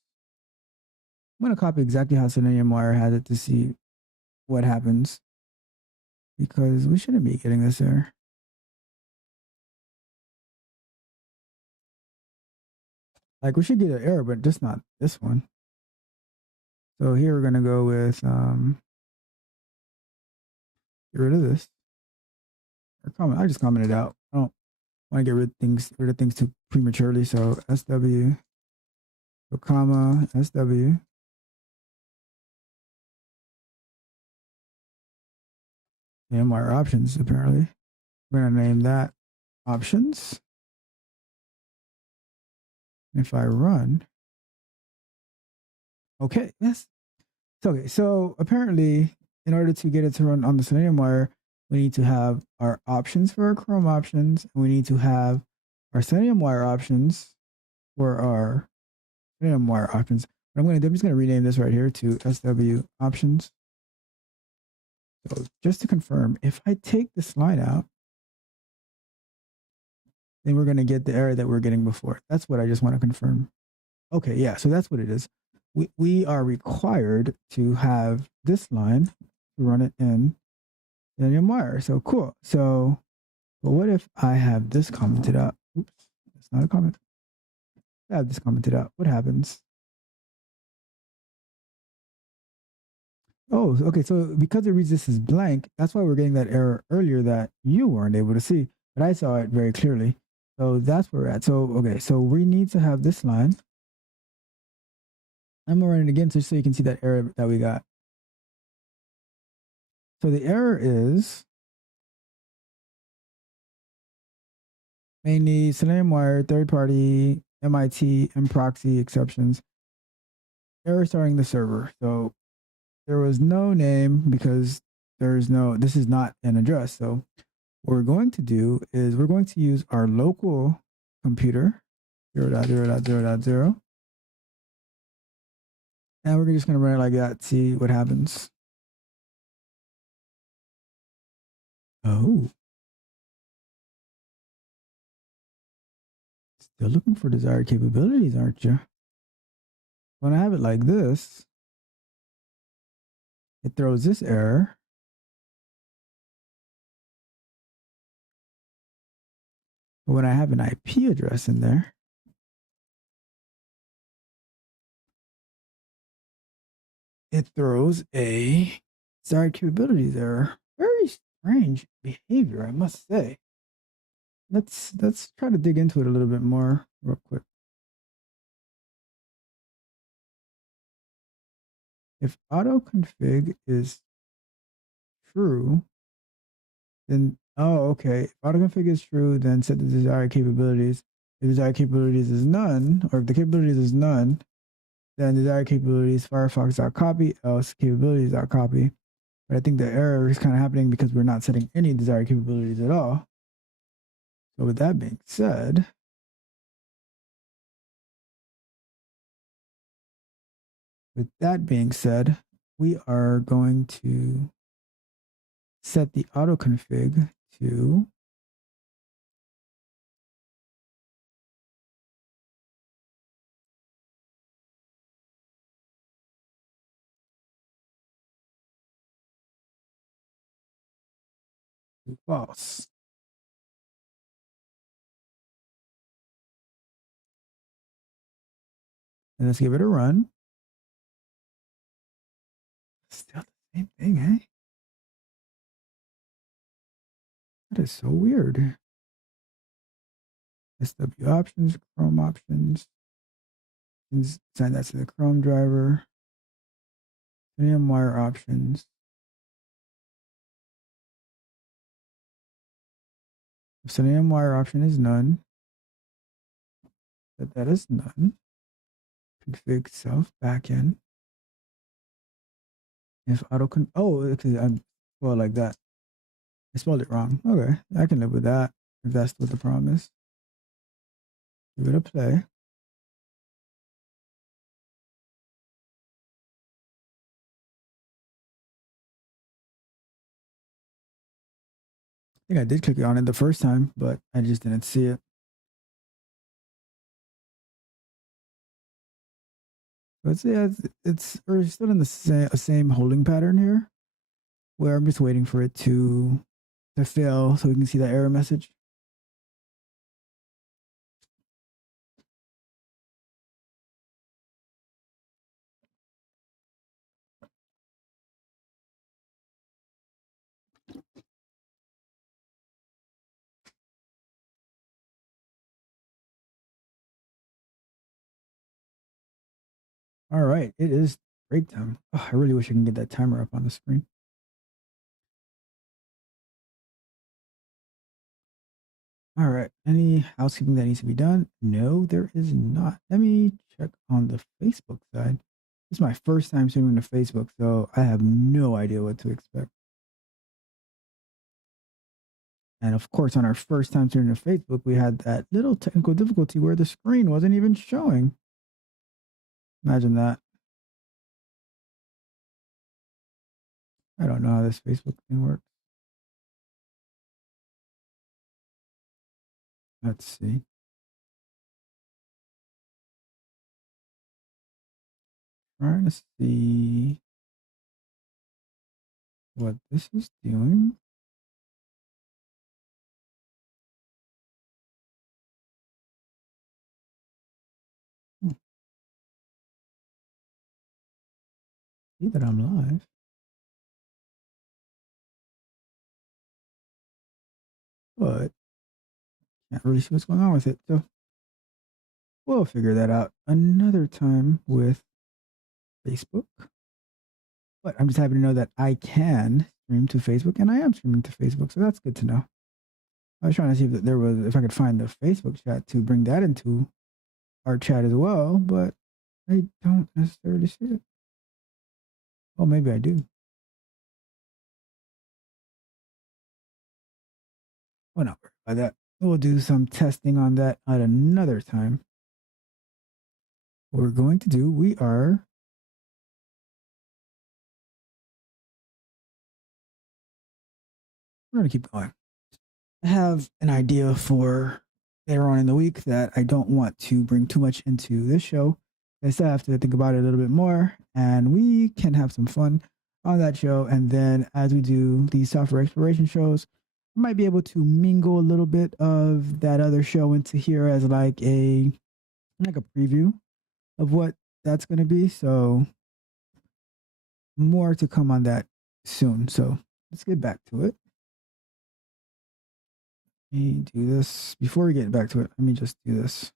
I'm going to copy exactly how Selenium-Wire has it to see what happens, because we shouldn't be getting this error. Like, we should get an error, but just not this one. So here we're going to go with get rid of this. Or comment. I just commented out. I don't want to get rid of things too prematurely. So SW, so comma, SW. And our options, apparently. We're going to name that options. If I run, okay, yes. Okay, so apparently, in order to get it to run on the Selenium-Wire, we need to have our options for our Chrome options, and we need to have our Selenium-Wire options for our Selenium-Wire options. What I'm just going to rename this right here to SW options. So just to confirm, if I take this line out, then we're going to get the error that we're getting before. That's what I just want to confirm. Okay, yeah, so that's what it is. We are required to have this line to run it in Selenium-Wire. So cool. So, but what if I have this commented out? Oops, that's not a comment. I have this commented out. What happens? Oh, okay. So because it reads this as blank, that's why we're getting that error earlier that you weren't able to see, but I saw it very clearly. So that's where we're at. So, okay, so we need to have this line. I'm gonna run it again just so you can see that error that we got. So the error is mainly Selenium-Wire, third-party, MIT, mproxy exceptions. Error starting the server. So there was no name because this is not an address. So what we're going to do is we're going to use our local computer, 0.0.0.0. And we're just going to run it like that, see what happens. Oh. Still looking for desired capabilities, aren't you? When I have it like this, it throws this error. But when I have an IP address in there, it throws a desired capabilities error. Very strange behavior, I must say. Let's try to dig into it a little bit more real quick. If autoconfig is true, then okay. If autoconfig is true, then set the desired capabilities. If desired capabilities is none, or if the capabilities is none, then desired capabilities firefox.copy, else capabilities.copy. But I think the error is kind of happening because we're not setting any desired capabilities at all. So with that being said, we are going to set the auto config to false. And let's give it a run. Still the same thing, eh? That is so weird. SW options, Chrome options. Send that to the Chrome driver. Selenium-Wire options. If Selenium-Wire option is none, that is none. Config self backend. If because I'm like that. I spelled it wrong. Okay, I can live with that if that's what the problem is. Give it a play. I think I did click on it the first time, but I just didn't see it. But we're still in the same holding pattern here, where I'm just waiting for it to fail so we can see that error message. All right, it is break time. Oh, I really wish I can get that timer up on the screen. All right, any housekeeping that needs to be done? No, there is not. Let me check on the Facebook side. This is my first time streaming to Facebook, so I have no idea what to expect. And of course, on our first time streaming to Facebook, we had that little technical difficulty where the screen wasn't even showing. Imagine that. I don't know how this Facebook thing works. Let's see. Trying to see what this is doing. See that I'm live. But can't really see what's going on with it. So we'll figure that out another time with Facebook. But I'm just happy to know that I can stream to Facebook, and I am streaming to Facebook, so that's good to know. I was trying to see if I could find the Facebook chat to bring that into our chat as well, but I don't necessarily see it. Oh, maybe I do. Oh, not worry about that. We'll do some testing on that at another time. What we're going to do, we're going to keep going. I have an idea for later on in the week that I don't want to bring too much into this show. I still have to think about it a little bit more, and we can have some fun on that show. And then as we do these software exploration shows, I might be able to mingle a little bit of that other show into here as like a preview of what that's going to be. So more to come on that soon. So let's get back to it. Let me do this before we get back to it. Let me just do this.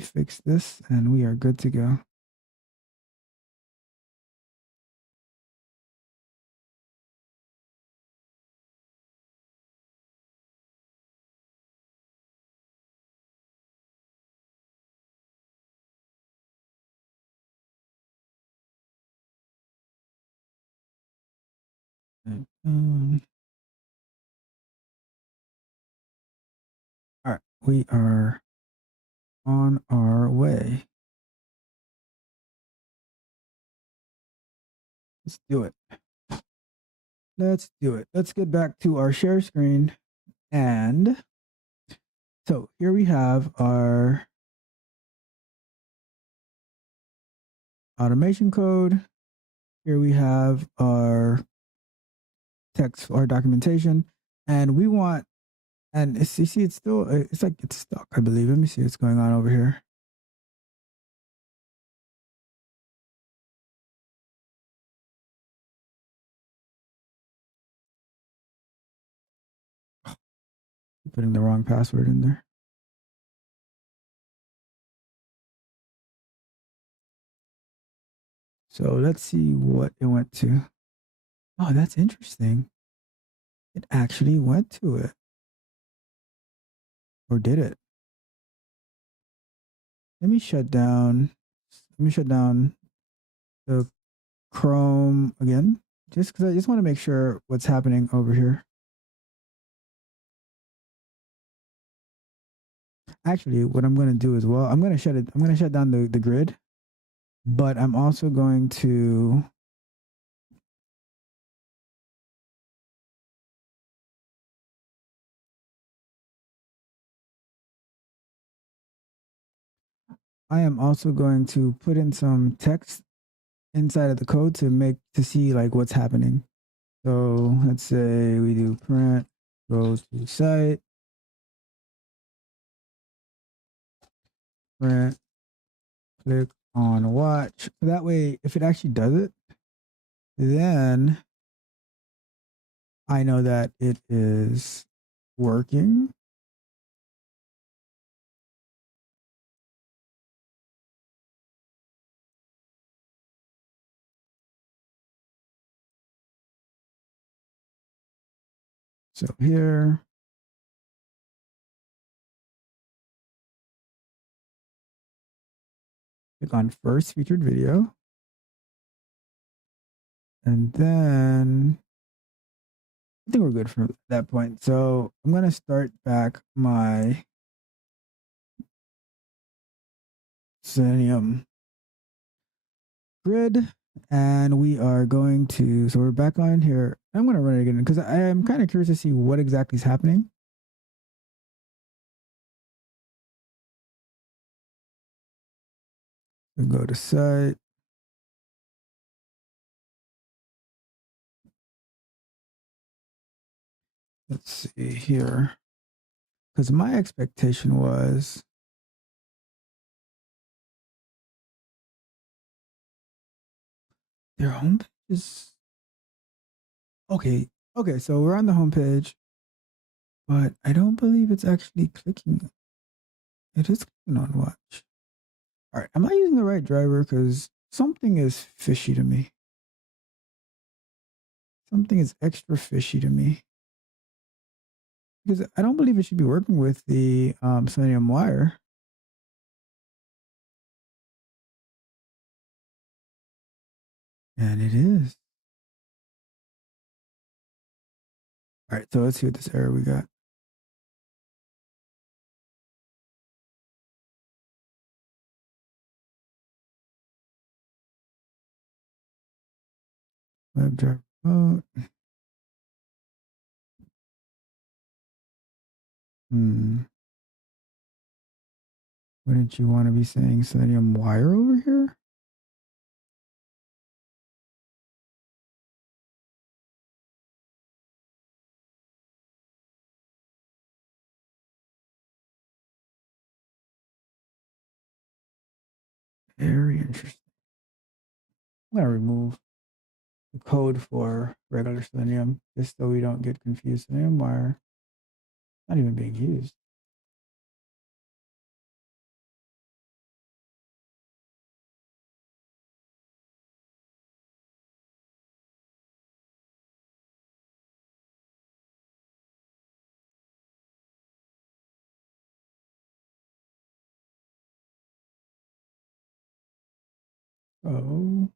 Fix this and we are good to go. All right, we are on our way. Let's do it. Let's do it. Let's get back to our share screen. And so here we have our automation code. Here we have our text or documentation. And we want, and you see, it's still, it's like it's stuck, I believe. Let me see what's going on over here. Putting the wrong password in there. So let's see what it went to. Oh, that's interesting. It actually went to it. Or did it? Let me shut down the Chrome again. Just because I just want to make sure what's happening over here. Actually, what I'm going to do as well, I'm going to shut down the grid, but I'm also going to put in some text inside of the code to see like what's happening. So let's say we do print go to site, print, click on watch. So that way, if it actually does it, then I know that it is working. So here, click on first featured video. And then I think we're good from that point. So I'm going to start back my Selenium Grid. And we are going to, so we're back on here. I'm going to run it again because I am kind of curious to see what exactly is happening. We go to site. Let's see here. Because my expectation was their homepage is okay. Okay, so we're on the homepage, but I don't believe it's actually clicking. It is clicking on watch. All right, am I using the right driver? Because something is fishy to me. Something is extra fishy to me. Because I don't believe it should be working with the Selenium-Wire. And it is. All right, so let's see what this error we got. WebDriver remote. Wouldn't you want to be saying Selenium-Wire over here? Very interesting. I'm going to remove the code for regular Selenium just so we don't get confused. Selenium-Wire not even being used. Oh,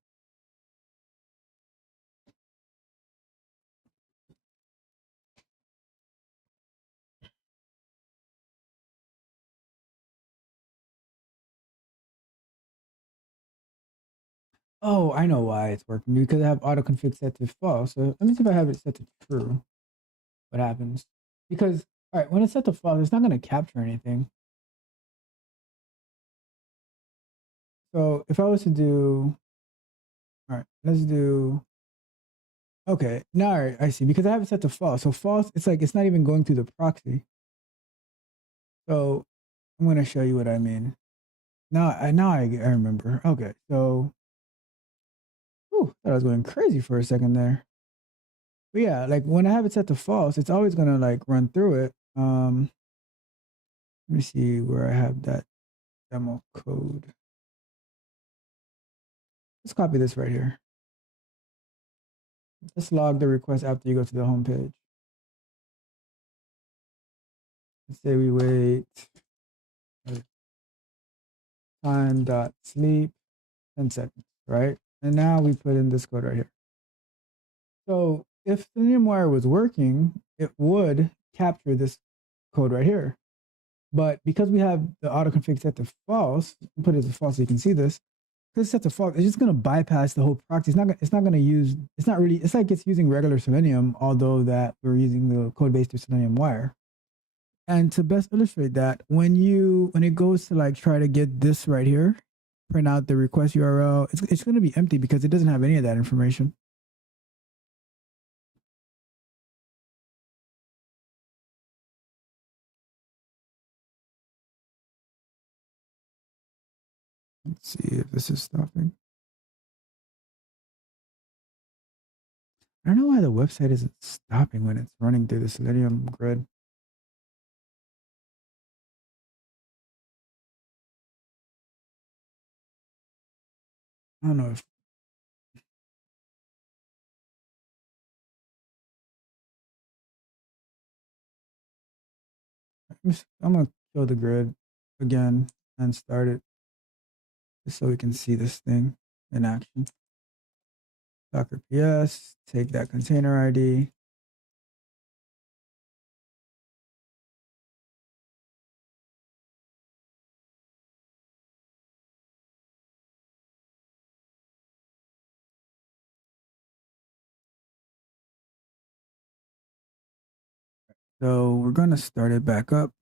Oh, I know why it's working because I have autoconfig set to false. So let me see if I have it set to true. What happens? Because all right, when it's set to false, it's not going to capture anything. So if I was to do, all right, let's do. Okay, now all right, I see because I have it set to false. So false, it's like it's not even going through the proxy. So I'm going to show you what I mean. Now I remember. Okay, so whew, thought I was going crazy for a second there. But yeah, like when I have it set to false, it's always gonna like run through it. Let me see where I have that demo code. Let's copy this right here. Just log the request after you go to the home page. Let's say we wait time dot sleep 10 seconds, right? And now we put in this code right here. So if Selenium-Wire was working, it would capture this code right here. But because we have the autoconfig set to false, put it as false so you can see this. Because it's set to false, it's just going to bypass the whole proxy. It's not going to use. It's not really. It's like it's using regular Selenium, although that we're using the code base to Selenium-Wire. And to best illustrate that, when it goes to like try to get this right here, print out the request URL, it's going to be empty because it doesn't have any of that information. Let's see if this is stopping. I don't know why the website isn't stopping when it's running through the Selenium grid. I don't know if I'm gonna kill the grid again and start it just so we can see this thing in action. Docker PS, take that container ID. So we're gonna start it back up.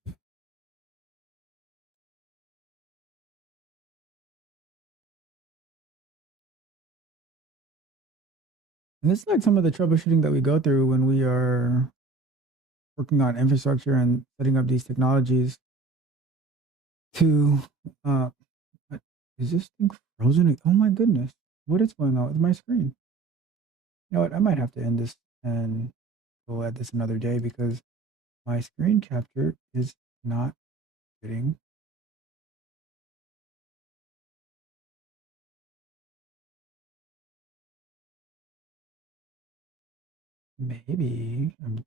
And this is like some of the troubleshooting that we go through when we are working on infrastructure and setting up these technologies to what- is this thing frozen? Oh my goodness. What is going on with my screen? You know what? I might have to end this and go at this another day because my screen capture is not getting. Maybe I'm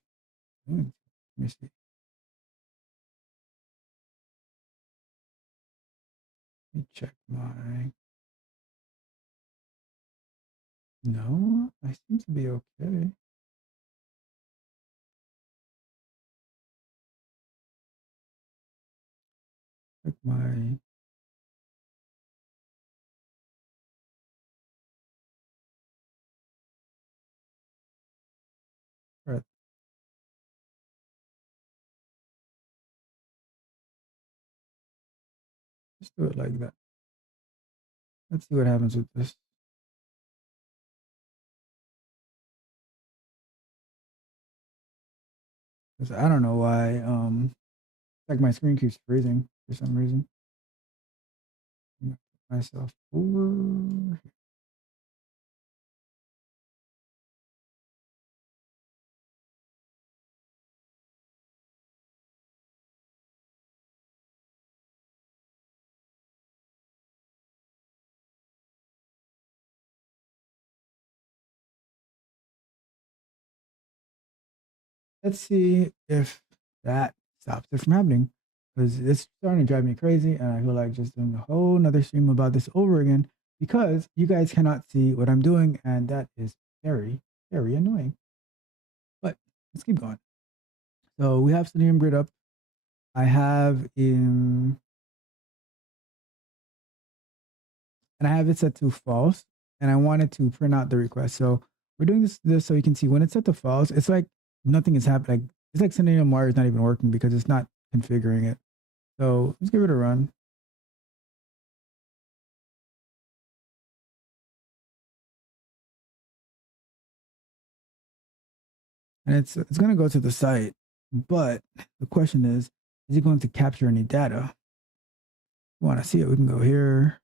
doing. Let me see. Let me check my. No, I seem to be okay. Check my. Breath. Just do it like that. Let's see what happens with this. Because I don't know why. Like my screen keeps freezing for some reason. I'm gonna put myself over. Let's see if that stops it from happening. Because it's starting to drive me crazy, and I feel like just doing a whole nother stream about this over again because you guys cannot see what I'm doing, and that is very, very annoying. But let's keep going. So we have Selenium Grid up. I have in, and I have it set to false. and I wanted to print out the request. So we're doing this so you can see when it's set to false, it's like nothing is happening. Like, it's like Selenium-Wire is not even working because it's not configuring it. So let's give it a run. And it's going to go to the site, but the question is it going to capture any data? If we want to see it, we can go here.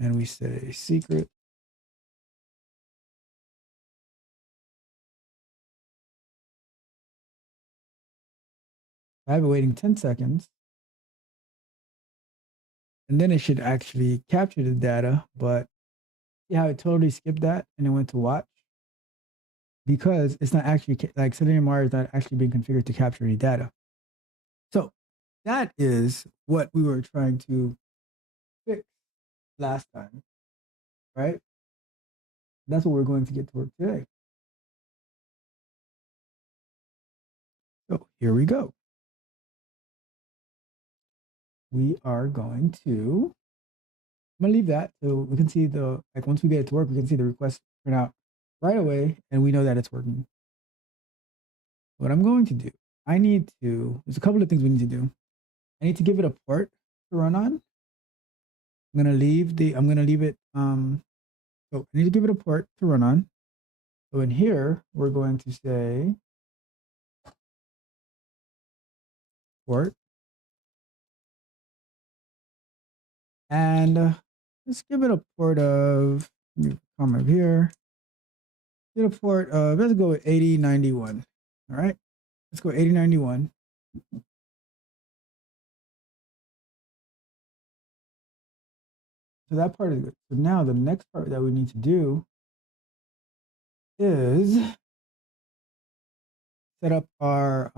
And we say secret. I have it waiting 10 seconds. And then it should actually capture the data, but see how it totally skipped that and it went to watch? Because it's not actually, like Selenium-Wire is not actually being configured to capture any data. So that is what we were trying to fix last time, right? That's what we're going to get to work today. So here we go. We are going to, I'm gonna leave that so we can see the, like once we get it to work, we can see the request print out right away and we know that it's working. What I'm going to do, there's a couple of things we need to do. I need to give it a port to run on. I'm gonna leave it, so I need to give it a port to run on. So in here, we're going to say port. And let's give it a port of, come over here. Get a port of, let's go with 8091. All right, let's go 8091. So that part is good. So now the next part that we need to do is set up our,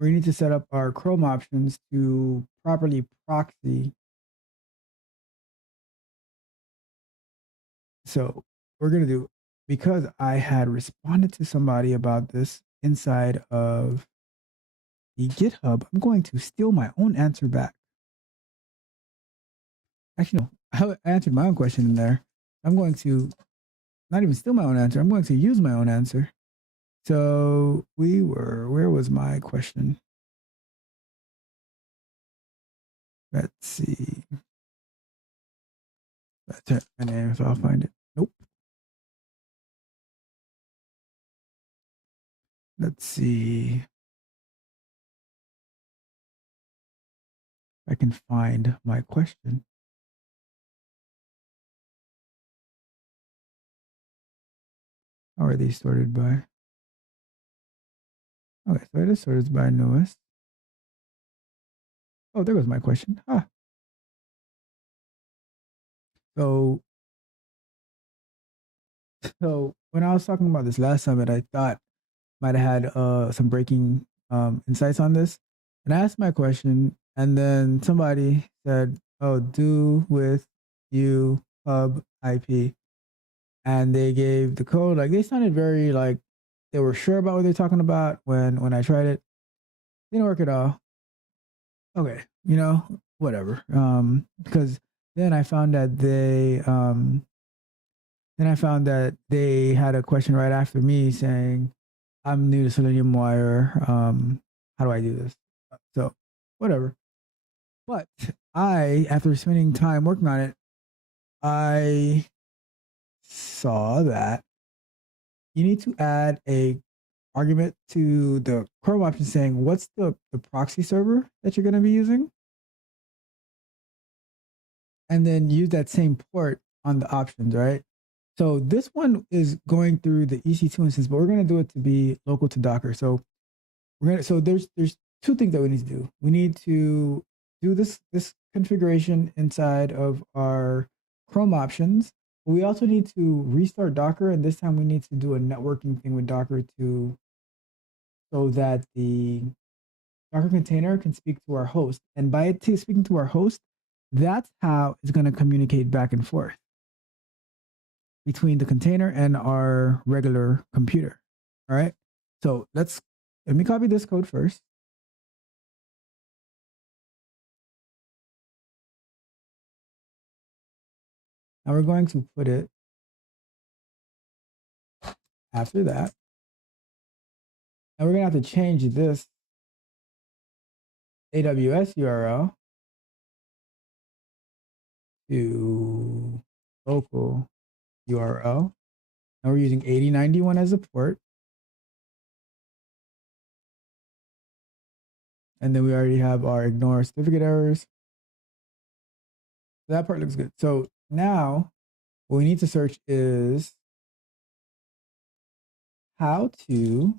we need to set up our Chrome options to properly proxy. So we're going to do, because I had responded to somebody about this inside of the GitHub, I'm going to steal my own answer back. Actually, no, I answered my own question in there. I'm going to not even steal my own answer. I'm going to use my own answer. So where was my question? Let's see. That's my name if I'll find it. Nope. Let's see. If I can find my question. How are these sorted by? Okay, so it is sorted by newest. Oh, there goes my question. Ah. So when I was talking about this last summit, I thought might have had some breaking insights on this. And I asked my question, and then somebody said, "Oh, do with you hub IP," and they gave the code. Like they sounded very like they were sure about what they're talking about. When I tried it, didn't work at all. Okay, whatever. Because then I found that they had a question right after me saying, "I'm new to Selenium-Wire. How do I do this?" So, whatever. But after spending time working on it, I saw that you need to add a argument to the Chrome option saying what's the proxy server that you're going to be using, and then use that same port on the options, right? So this one is going through the EC2 instance, but we're going to do it to be local to Docker. So there's two things that we need to do. We need to do this configuration inside of our Chrome options. We also need to restart Docker, and this time we need to do a networking thing with Docker so that the Docker container can speak to our host. And by it speaking to our host, that's how it's going to communicate back and forth between the container and our regular computer. All right. So let me copy this code first. Now we're going to put it after that. And we're going to have to change this AWS URL to local URL. Now we're using 8091 as a port. And then we already have our ignore certificate errors. So that part looks good. So now what we need to search is how to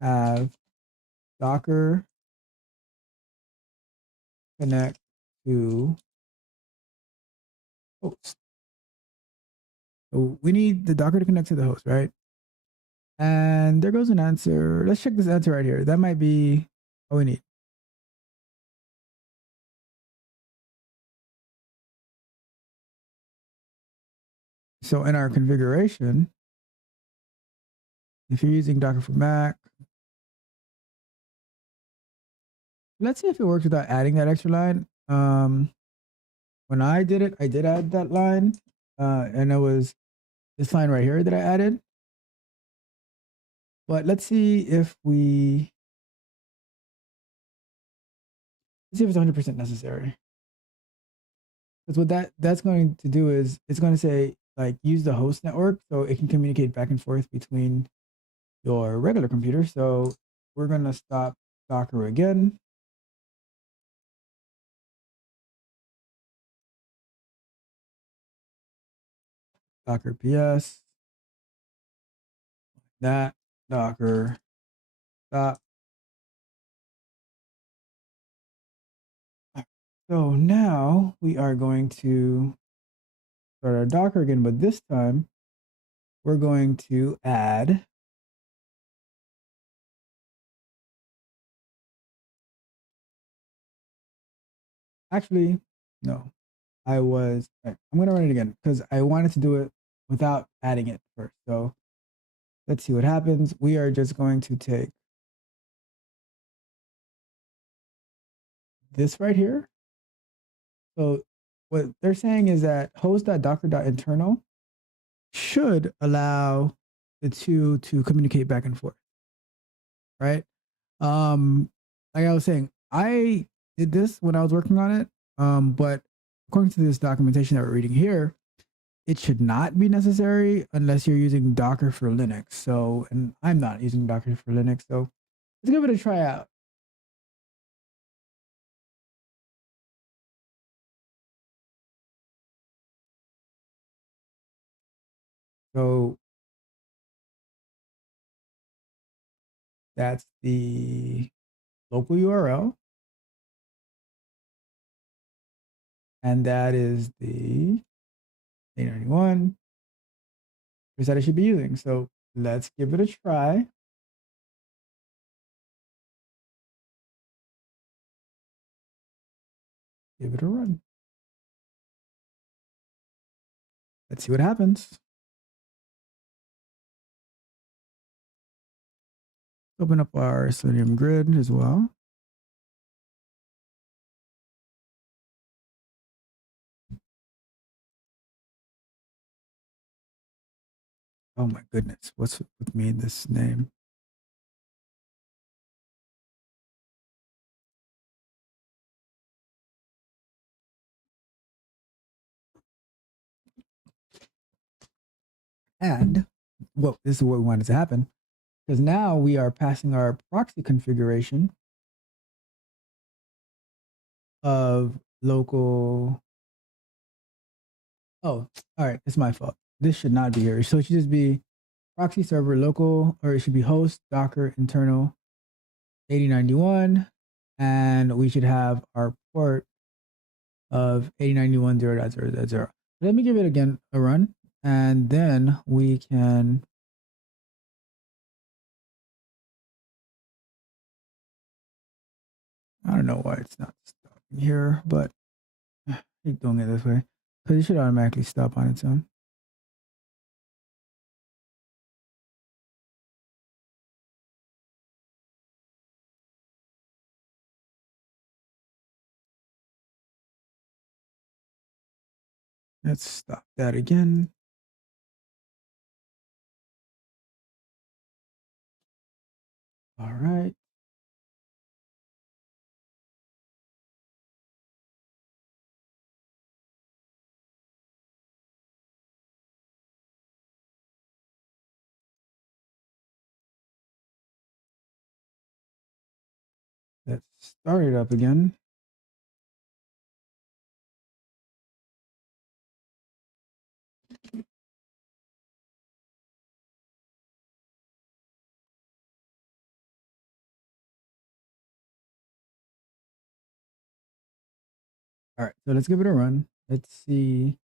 have Docker connect to host. So we need the Docker to connect to the host, right? And there goes an answer. Let's check this answer right here. That might be what we need. So in our configuration, if you're using Docker for Mac, let's see if it works without adding that extra line. When I did it, I did add that line, and it was this line right here that I added. But let's see if it's 100% necessary. Because what that's going to do is it's going to say like use the host network so it can communicate back and forth between your regular computer. So we're going to stop Docker again. Docker PS. That Docker stop. So now we are going to start our Docker again, but this time we're going to add actually, no, I'm going to run it again because I wanted to do it without adding it first. So let's see what happens. We are just going to take this right here. So what they're saying is that host.docker.internal should allow the two to communicate back and forth, right? Like I was saying, I did this when I was working on it, but according to this documentation that we're reading here, it should not be necessary unless you're using Docker for Linux. So, and I'm not using Docker for Linux, so let's give it a try out. So that's the local URL. And that is the 891 that I should be using. So let's give it a try. Give it a run. Let's see what happens. Open up our Selenium Grid as well. Oh my goodness, what's with me in this name? And well, this is what we wanted to happen because now we are passing our proxy configuration of local. Oh, all right, it's my fault. This should not be here. So it should just be proxy server local, or it should be host Docker internal 8091, and we should have our port of 8091.0.0.0. Let me give it again a run, and then we can. I don't know why it's not stopping here, but I keep doing it this way because it should automatically stop on its own. Let's stop that again. All right. Let's start it up again. All right, so let's give it a run. Let's see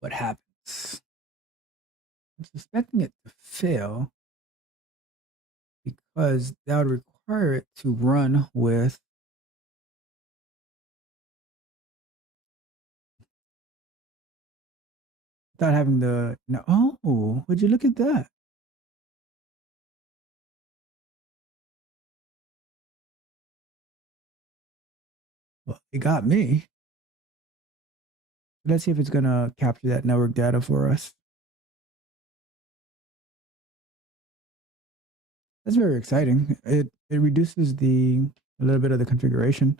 what happens. I'm suspecting it to fail because that would require it to run with without having the no. Oh, would you look at that? Well, it got me. Let's see if it's gonna capture that network data for us. That's very exciting. It reduces a little bit of the configuration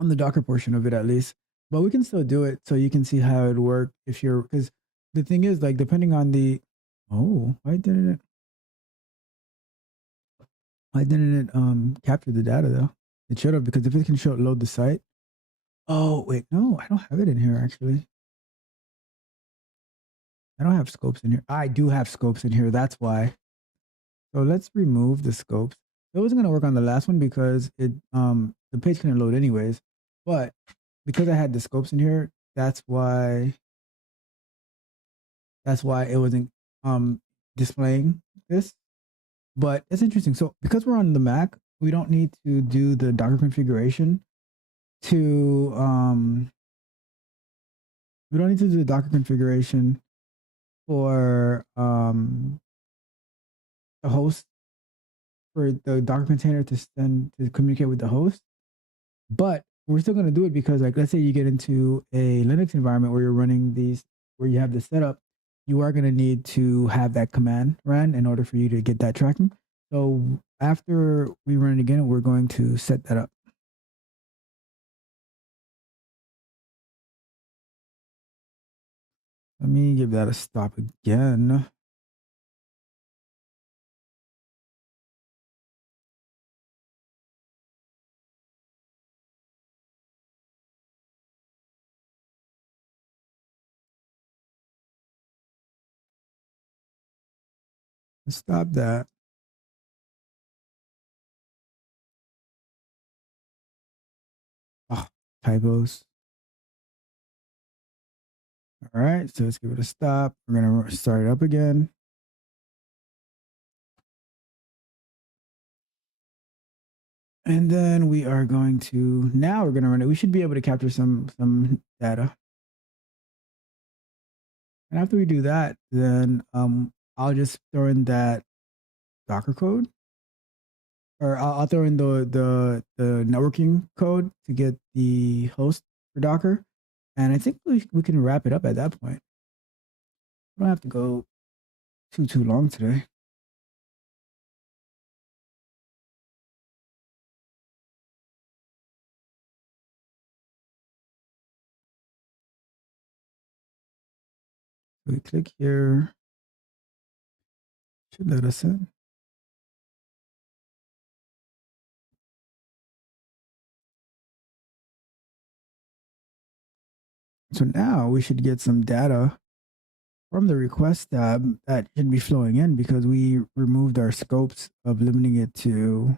on the Docker portion of it at least. But we can still do it so you can see how it work if you're because the thing is like depending on the why didn't it capture the data though? It should have because if it can show load the site. Oh wait, no, I don't have it in here actually. I don't have scopes in here. I do have scopes in here. That's why. So let's remove the scopes. It wasn't gonna work on the last one because it the page couldn't load anyways. But because I had the scopes in here, that's why it wasn't displaying this. But it's interesting. So because we're on the Mac, we don't need to do the Docker configuration to we don't need to do the Docker configuration for the host for the Docker container to send to communicate with the host. But we're still going to do it because, like, let's say you get into a Linux environment where you're running these, where you have this setup, you are going to need to have that command ran in order for you to get that tracking. So after we run it again, we're going to set that up. Let me give that a stop again. Stop that. Oh, typos. All right, so let's give it a stop. We're going to start it up again. And then we are going to, now we're going to run it. We should be able to capture some data. And after we do that, then I'll just throw in that Docker code, or I'll throw in the networking code to get the host for Docker. And I think we can wrap it up at that point. We don't have to go too long today. We click here. Should let us in. So now we should get some data from the request tab that should be flowing in because we removed our scopes of limiting it to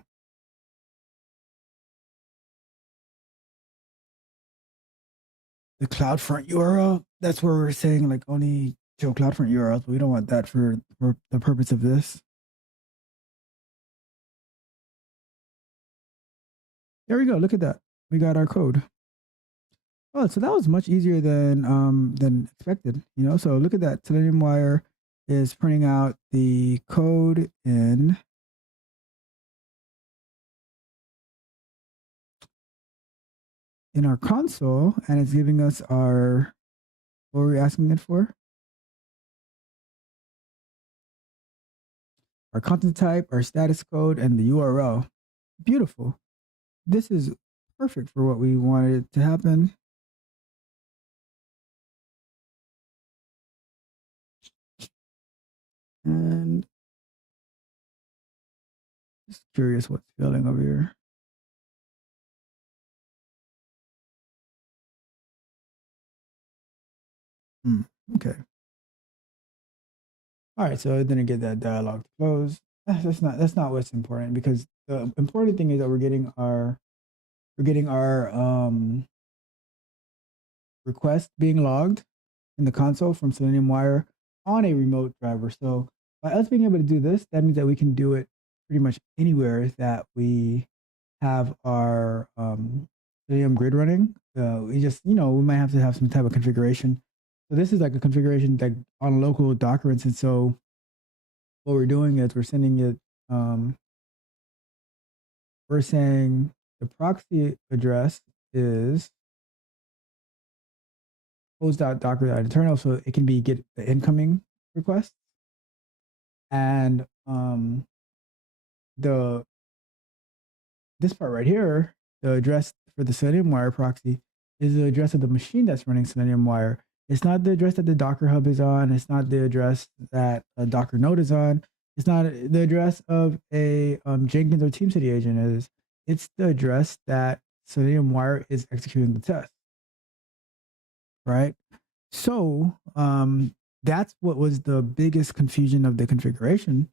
the CloudFront URL. That's where we're saying like only show CloudFront URLs, but we don't want that for the purpose of this. There we go. Look at that. We got our code. Oh, so that was much easier than expected. You know, so look at that. Selenium-Wire is printing out the code in in our console, and it's giving us our, what were we asking it for? Our content type, our status code, and the URL. Beautiful. This is perfect for what we wanted to happen. And just curious what's failing over here. Okay. All right, so it didn't get that dialog to close. That's not what's important, because the important thing is that we're getting our request being logged in the console from SeleniumWire on a remote driver. So by us being able to do this, that means that we can do it pretty much anywhere that we have our Selenium Grid running. We just, we might have to have some type of configuration. So this is like a configuration that on a local Docker instance. So what we're doing is we're sending it, we're saying the proxy address is host.docker.internal, so it can be get the incoming request. And this part right here, the address for the SeleniumWire proxy is the address of the machine that's running SeleniumWire. It's not the address that the Docker Hub is on. It's not the address that a Docker node is on. It's not the address of a Jenkins or TeamCity agent is. It's the address that SeleniumWire is executing the test. Right? So that's what was the biggest confusion of the configuration.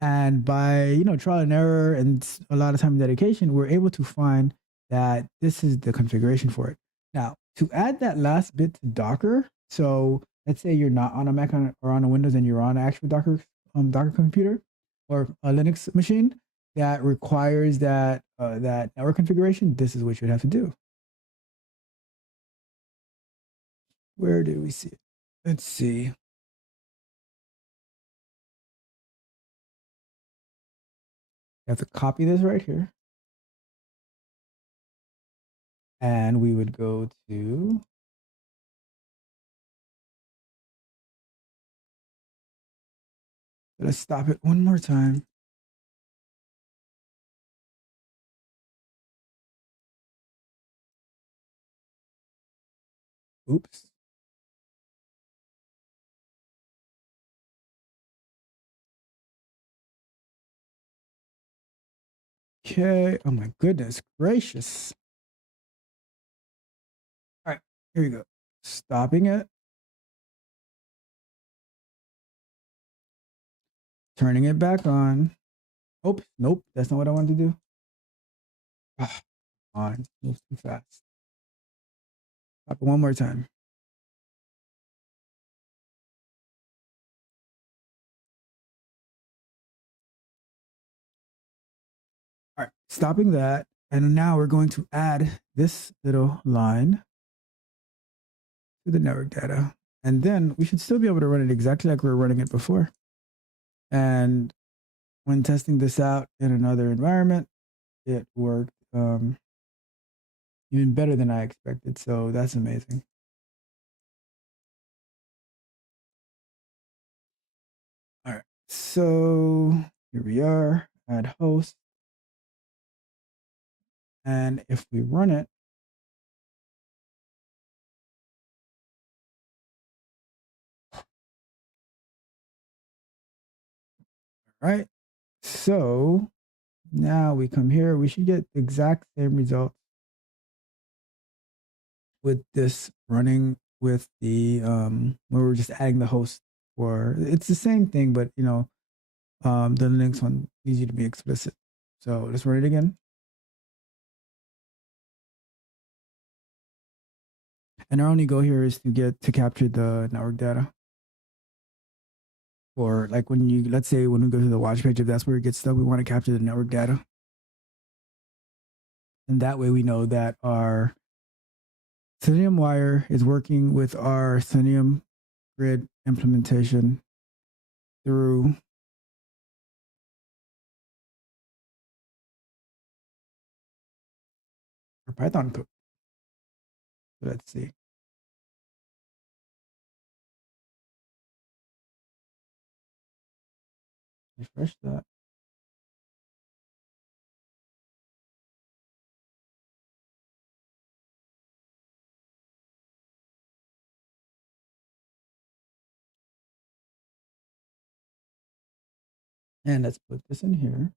And by trial and error and a lot of time and dedication, we're able to find that this is the configuration for it. Now, to add that last bit to Docker, so let's say you're not on a Mac or on a Windows and you're on an actual Docker computer or a Linux machine that requires that that network configuration. This is what you'd have to do. Where do we see it? Let's see. You have to copy this right here. And we would go to let's stop it one more time. Oops. Okay. Oh my goodness gracious. All right, here we go. Stopping it. Turning it back on. Oops. Nope. That's not what I wanted to do. On. Move too fast. Stop it one more time. All right. Stopping that. And now we're going to add this little line to the network data. And then we should still be able to run it exactly like we were running it before. And when testing this out in another environment, it worked even better than I expected. So that's amazing. All right. So here we are, add host. And if we run it, all right. So now we come here, we should get the exact same result with this running with the where we're just adding the host for it's the same thing, but the Linux one needs you to be explicit. So let's run it again. And our only goal here is to capture the network data. Or like let's say when we go to the watch page, if that's where it gets stuck, we want to capture the network data. And that way we know that our Selenium-Wire is working with our Selenium Grid implementation through our Python code. Let's see. Refresh that. And let's put this in here.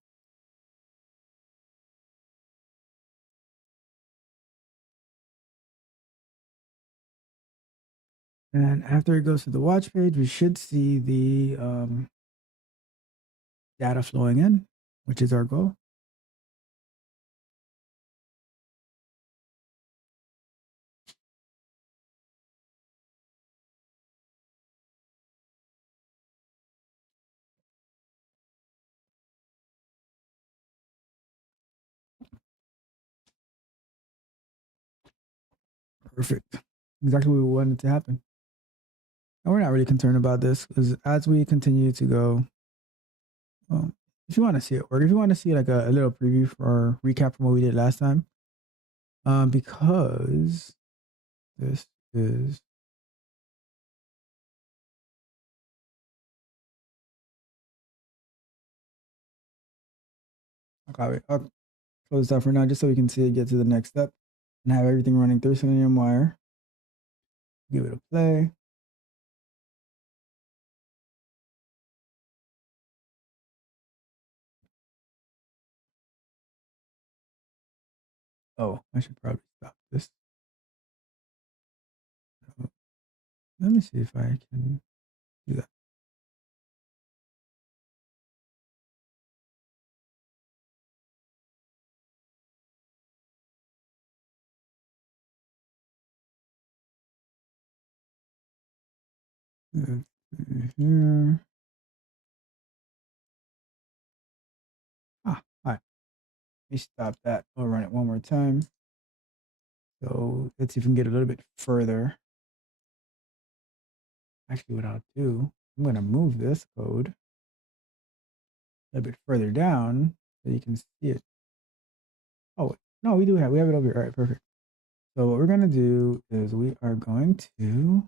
And after it goes to the watch page, we should see the data flowing in, which is our goal. Perfect. Exactly what we wanted to happen. And we're not really concerned about this because as we continue to go, if you want to see it work, if you want to see like a little preview for our recap from what we did last time, because this is I'll close that for now just so we can see it get to the next step and have everything running through Selenium-Wire. Give it a play. Oh, I should probably stop this. Let me see if I can do that. Here. All right. Let me stop that. I'll run it one more time. So let's see if we can get a little bit further. Actually, what I'll do, I'm going to move this code a little bit further down so you can see it. Oh, no, we have it over here. All right, perfect. So what we're going to do is we are going to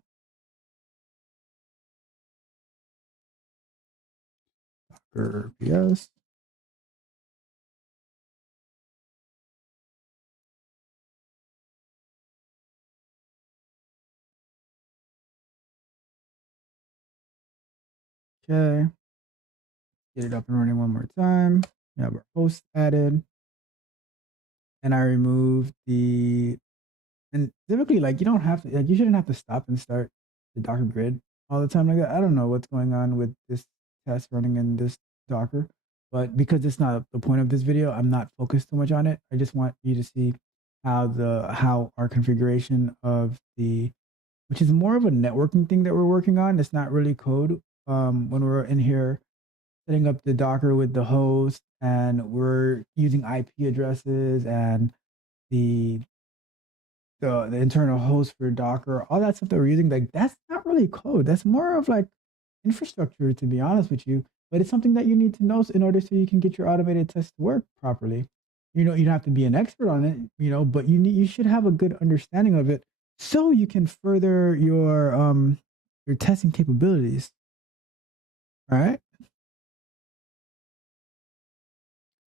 docker ps. Okay. Get it up and running one more time. We have our host added. And I removed and typically like you don't have to like you shouldn't have to stop and start the Docker grid all the time like that. I don't know what's going on with this test running in this Docker, but because it's not the point of this video, I'm not focused too much on it. I just want you to see how our configuration of the which is more of a networking thing that we're working on. It's not really code. When we're in here setting up the Docker with the host and we're using IP addresses and the the internal host for Docker, all that stuff that we're using, like that's not really code. That's more of like infrastructure, to be honest with you. But it's something that you need to know in order so you can get your automated tests to work properly. You don't have to be an expert on it, but you should have a good understanding of it so you can further your testing capabilities. All right.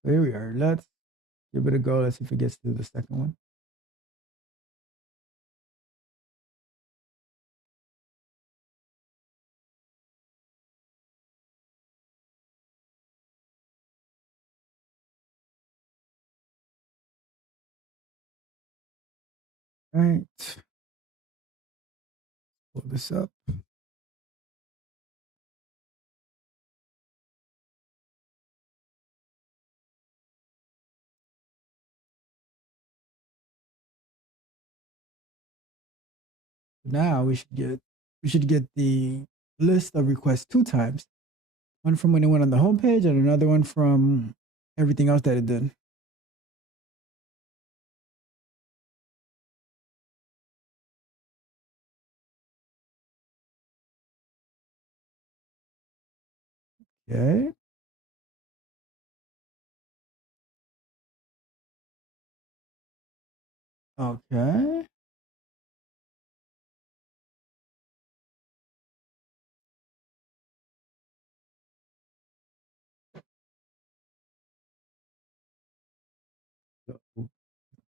So here we are. Let's give it a go. Let's see if it gets to the second one. All right. Pull this up. Now we should get the list of requests two times. One from when it went on the homepage and another one from everything else that it did. Okay. Okay.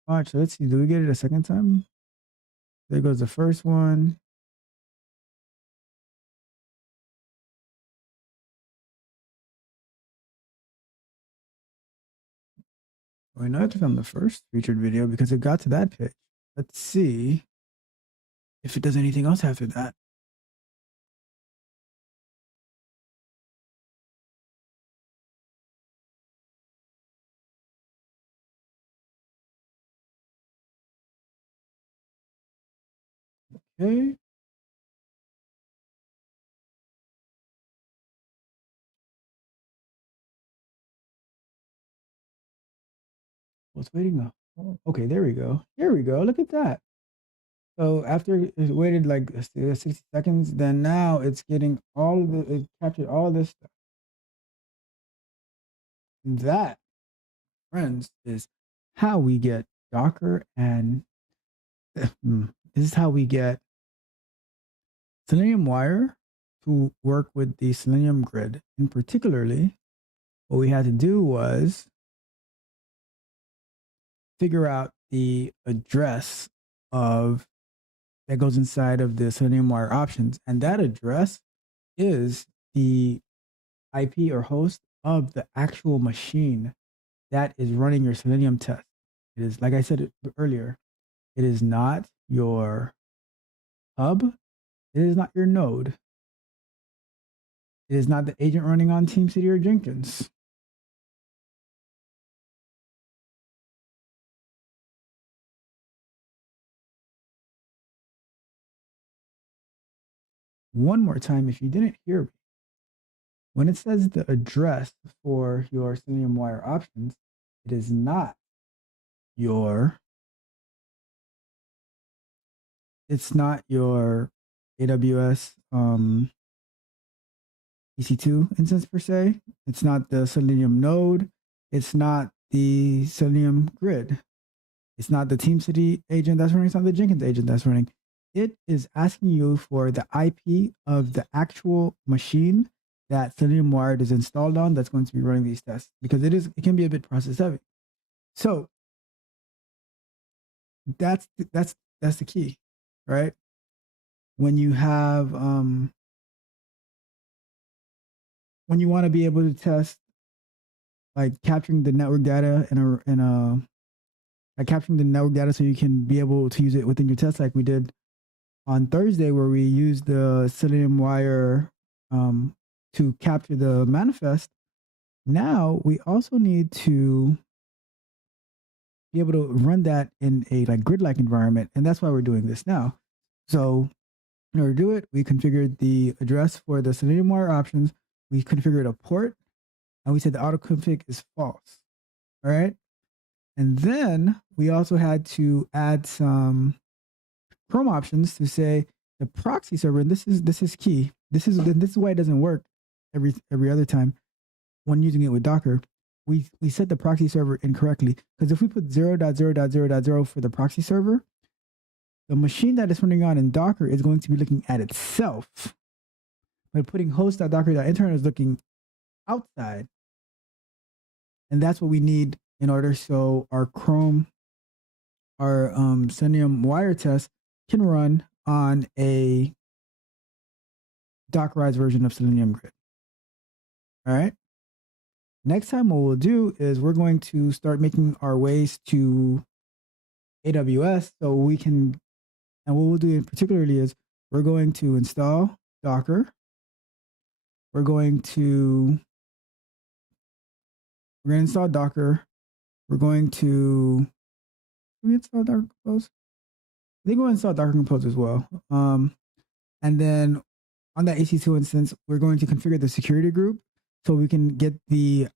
Watch. So let's see. Do we get it a second time? There goes the first one. We know it's from the first featured video because it got to that page. Let's see if it does anything else after that. Okay. What's waiting up? Oh, okay, there we go. Here we go. Look at that. So after it waited like 60 seconds, then now it's getting all of the, it captured all of this stuff. And that, friends, is how we get Docker and this is how we get Selenium-Wire to work with the Selenium Grid. And particularly, what we had to do was figure out the address of that goes inside of the Selenium-Wire options. And that address is the IP or host of the actual machine that is running your Selenium test. It is, like I said earlier, it is not your hub. It is not your node. It is not the agent running on TeamCity or Jenkins. One more time, if you didn't hear me, when it says the address for your Selenium-Wire options, it is not your, it's not your AWS EC2 instance per se. It's not the Selenium node. It's not the Selenium Grid. It's not the TeamCity agent that's running. It's not the Jenkins agent that's running. It is asking you for the IP of the actual machine that Selenium-Wire is installed on that's going to be running these tests, because it can be a bit process heavy. So that's the key, right? When you have when you want to be able to test, like capturing the network data like capturing the network data so you can be able to use it within your test, like we did on Thursday, where we used the Selenium-Wire to capture the manifest. Now we also need to be able to run that in a like grid-like environment, and that's why we're doing this now. So in order to do it, we configured the address for the Selenium-Wire options. We configured a port, and we said the autoconfig is false. All right. And then we also had to add some Chrome options to say the proxy server, and this is key. This is why it doesn't work every other time when using it with Docker. We set the proxy server incorrectly, because if we put 0.0.0.0 for the proxy server, the machine that is running on in Docker is going to be looking at itself. But putting host.docker.intern is looking outside. And that's what we need in order so our Chrome, our Selenium-Wire test can run on a dockerized version of Selenium Grid. All right. Next time, what we'll do is we're going to start making our ways to AWS so we can, and what we'll do in particularly is we're going to install Docker. We're going to install Docker. We're going to install Docker Compose. I think we'll install Docker Compose as well. And then on that EC2 instance, we're going to configure the security group so we can get the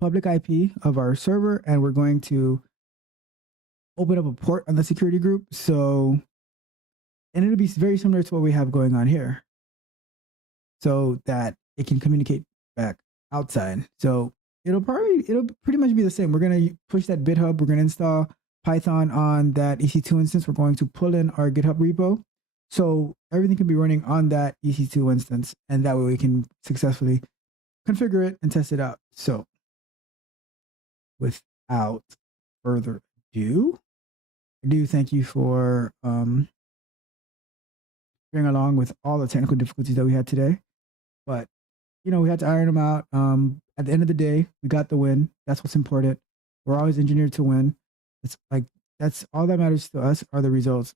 public IP of our server, and we're going to open up a port on the security group. So, and it'll be very similar to what we have going on here, so that it can communicate back outside. So it'll pretty much be the same. We're going to push that GitHub. We're going to install Python on that EC2 instance. We're going to pull in our GitHub repo, so everything can be running on that EC2 instance, and that way we can successfully configure it and test it out. So without further ado, I do thank you for bearing along with all the technical difficulties that we had today. But we had to iron them out. At the end of the day, we got the win. That's what's important. We're always engineered to win. It's like that's all that matters to us are the results.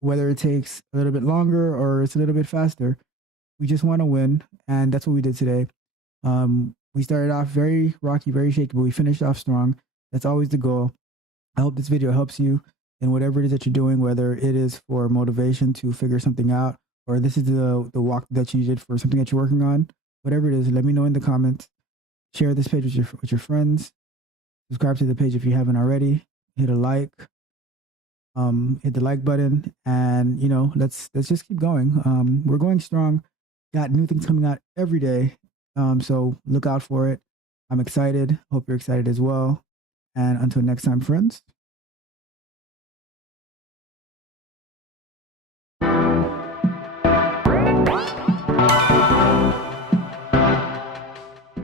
Whether it takes a little bit longer or it's a little bit faster, we just want to win, and that's what we did today. We started off very rocky, very shaky, but we finished off strong. That's always the goal. I hope this video helps you in whatever it is that you're doing, whether it is for motivation to figure something out, or this is the walk that you did for something that you're working on. Whatever it is, let me know in the comments. Share this page with your friends. Subscribe to the page if you haven't already. Hit a like. Hit the like button, and let's just keep going. We're going strong. Got new things coming out every day. So look out for it. I'm excited. Hope you're excited as well. And until next time, friends.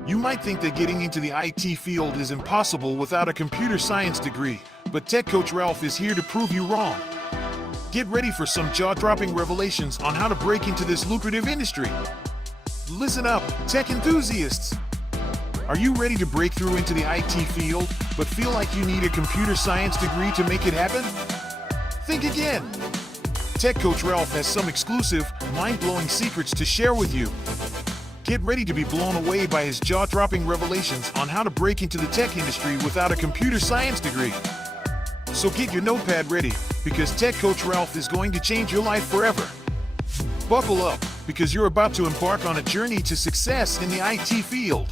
You might think that getting into the IT field is impossible without a computer science degree, but Tech Coach Ralph is here to prove you wrong. Get ready for some jaw-dropping revelations on how to break into this lucrative industry. Listen up, tech enthusiasts! Are you ready to break through into the IT field, but feel like you need a computer science degree to make it happen? Think again! Tech Coach Ralph has some exclusive, mind-blowing secrets to share with you. Get ready to be blown away by his jaw-dropping revelations on how to break into the tech industry without a computer science degree. So get your notepad ready, because Tech Coach Ralph is going to change your life forever. Buckle up, because you're about to embark on a journey to success in the IT field.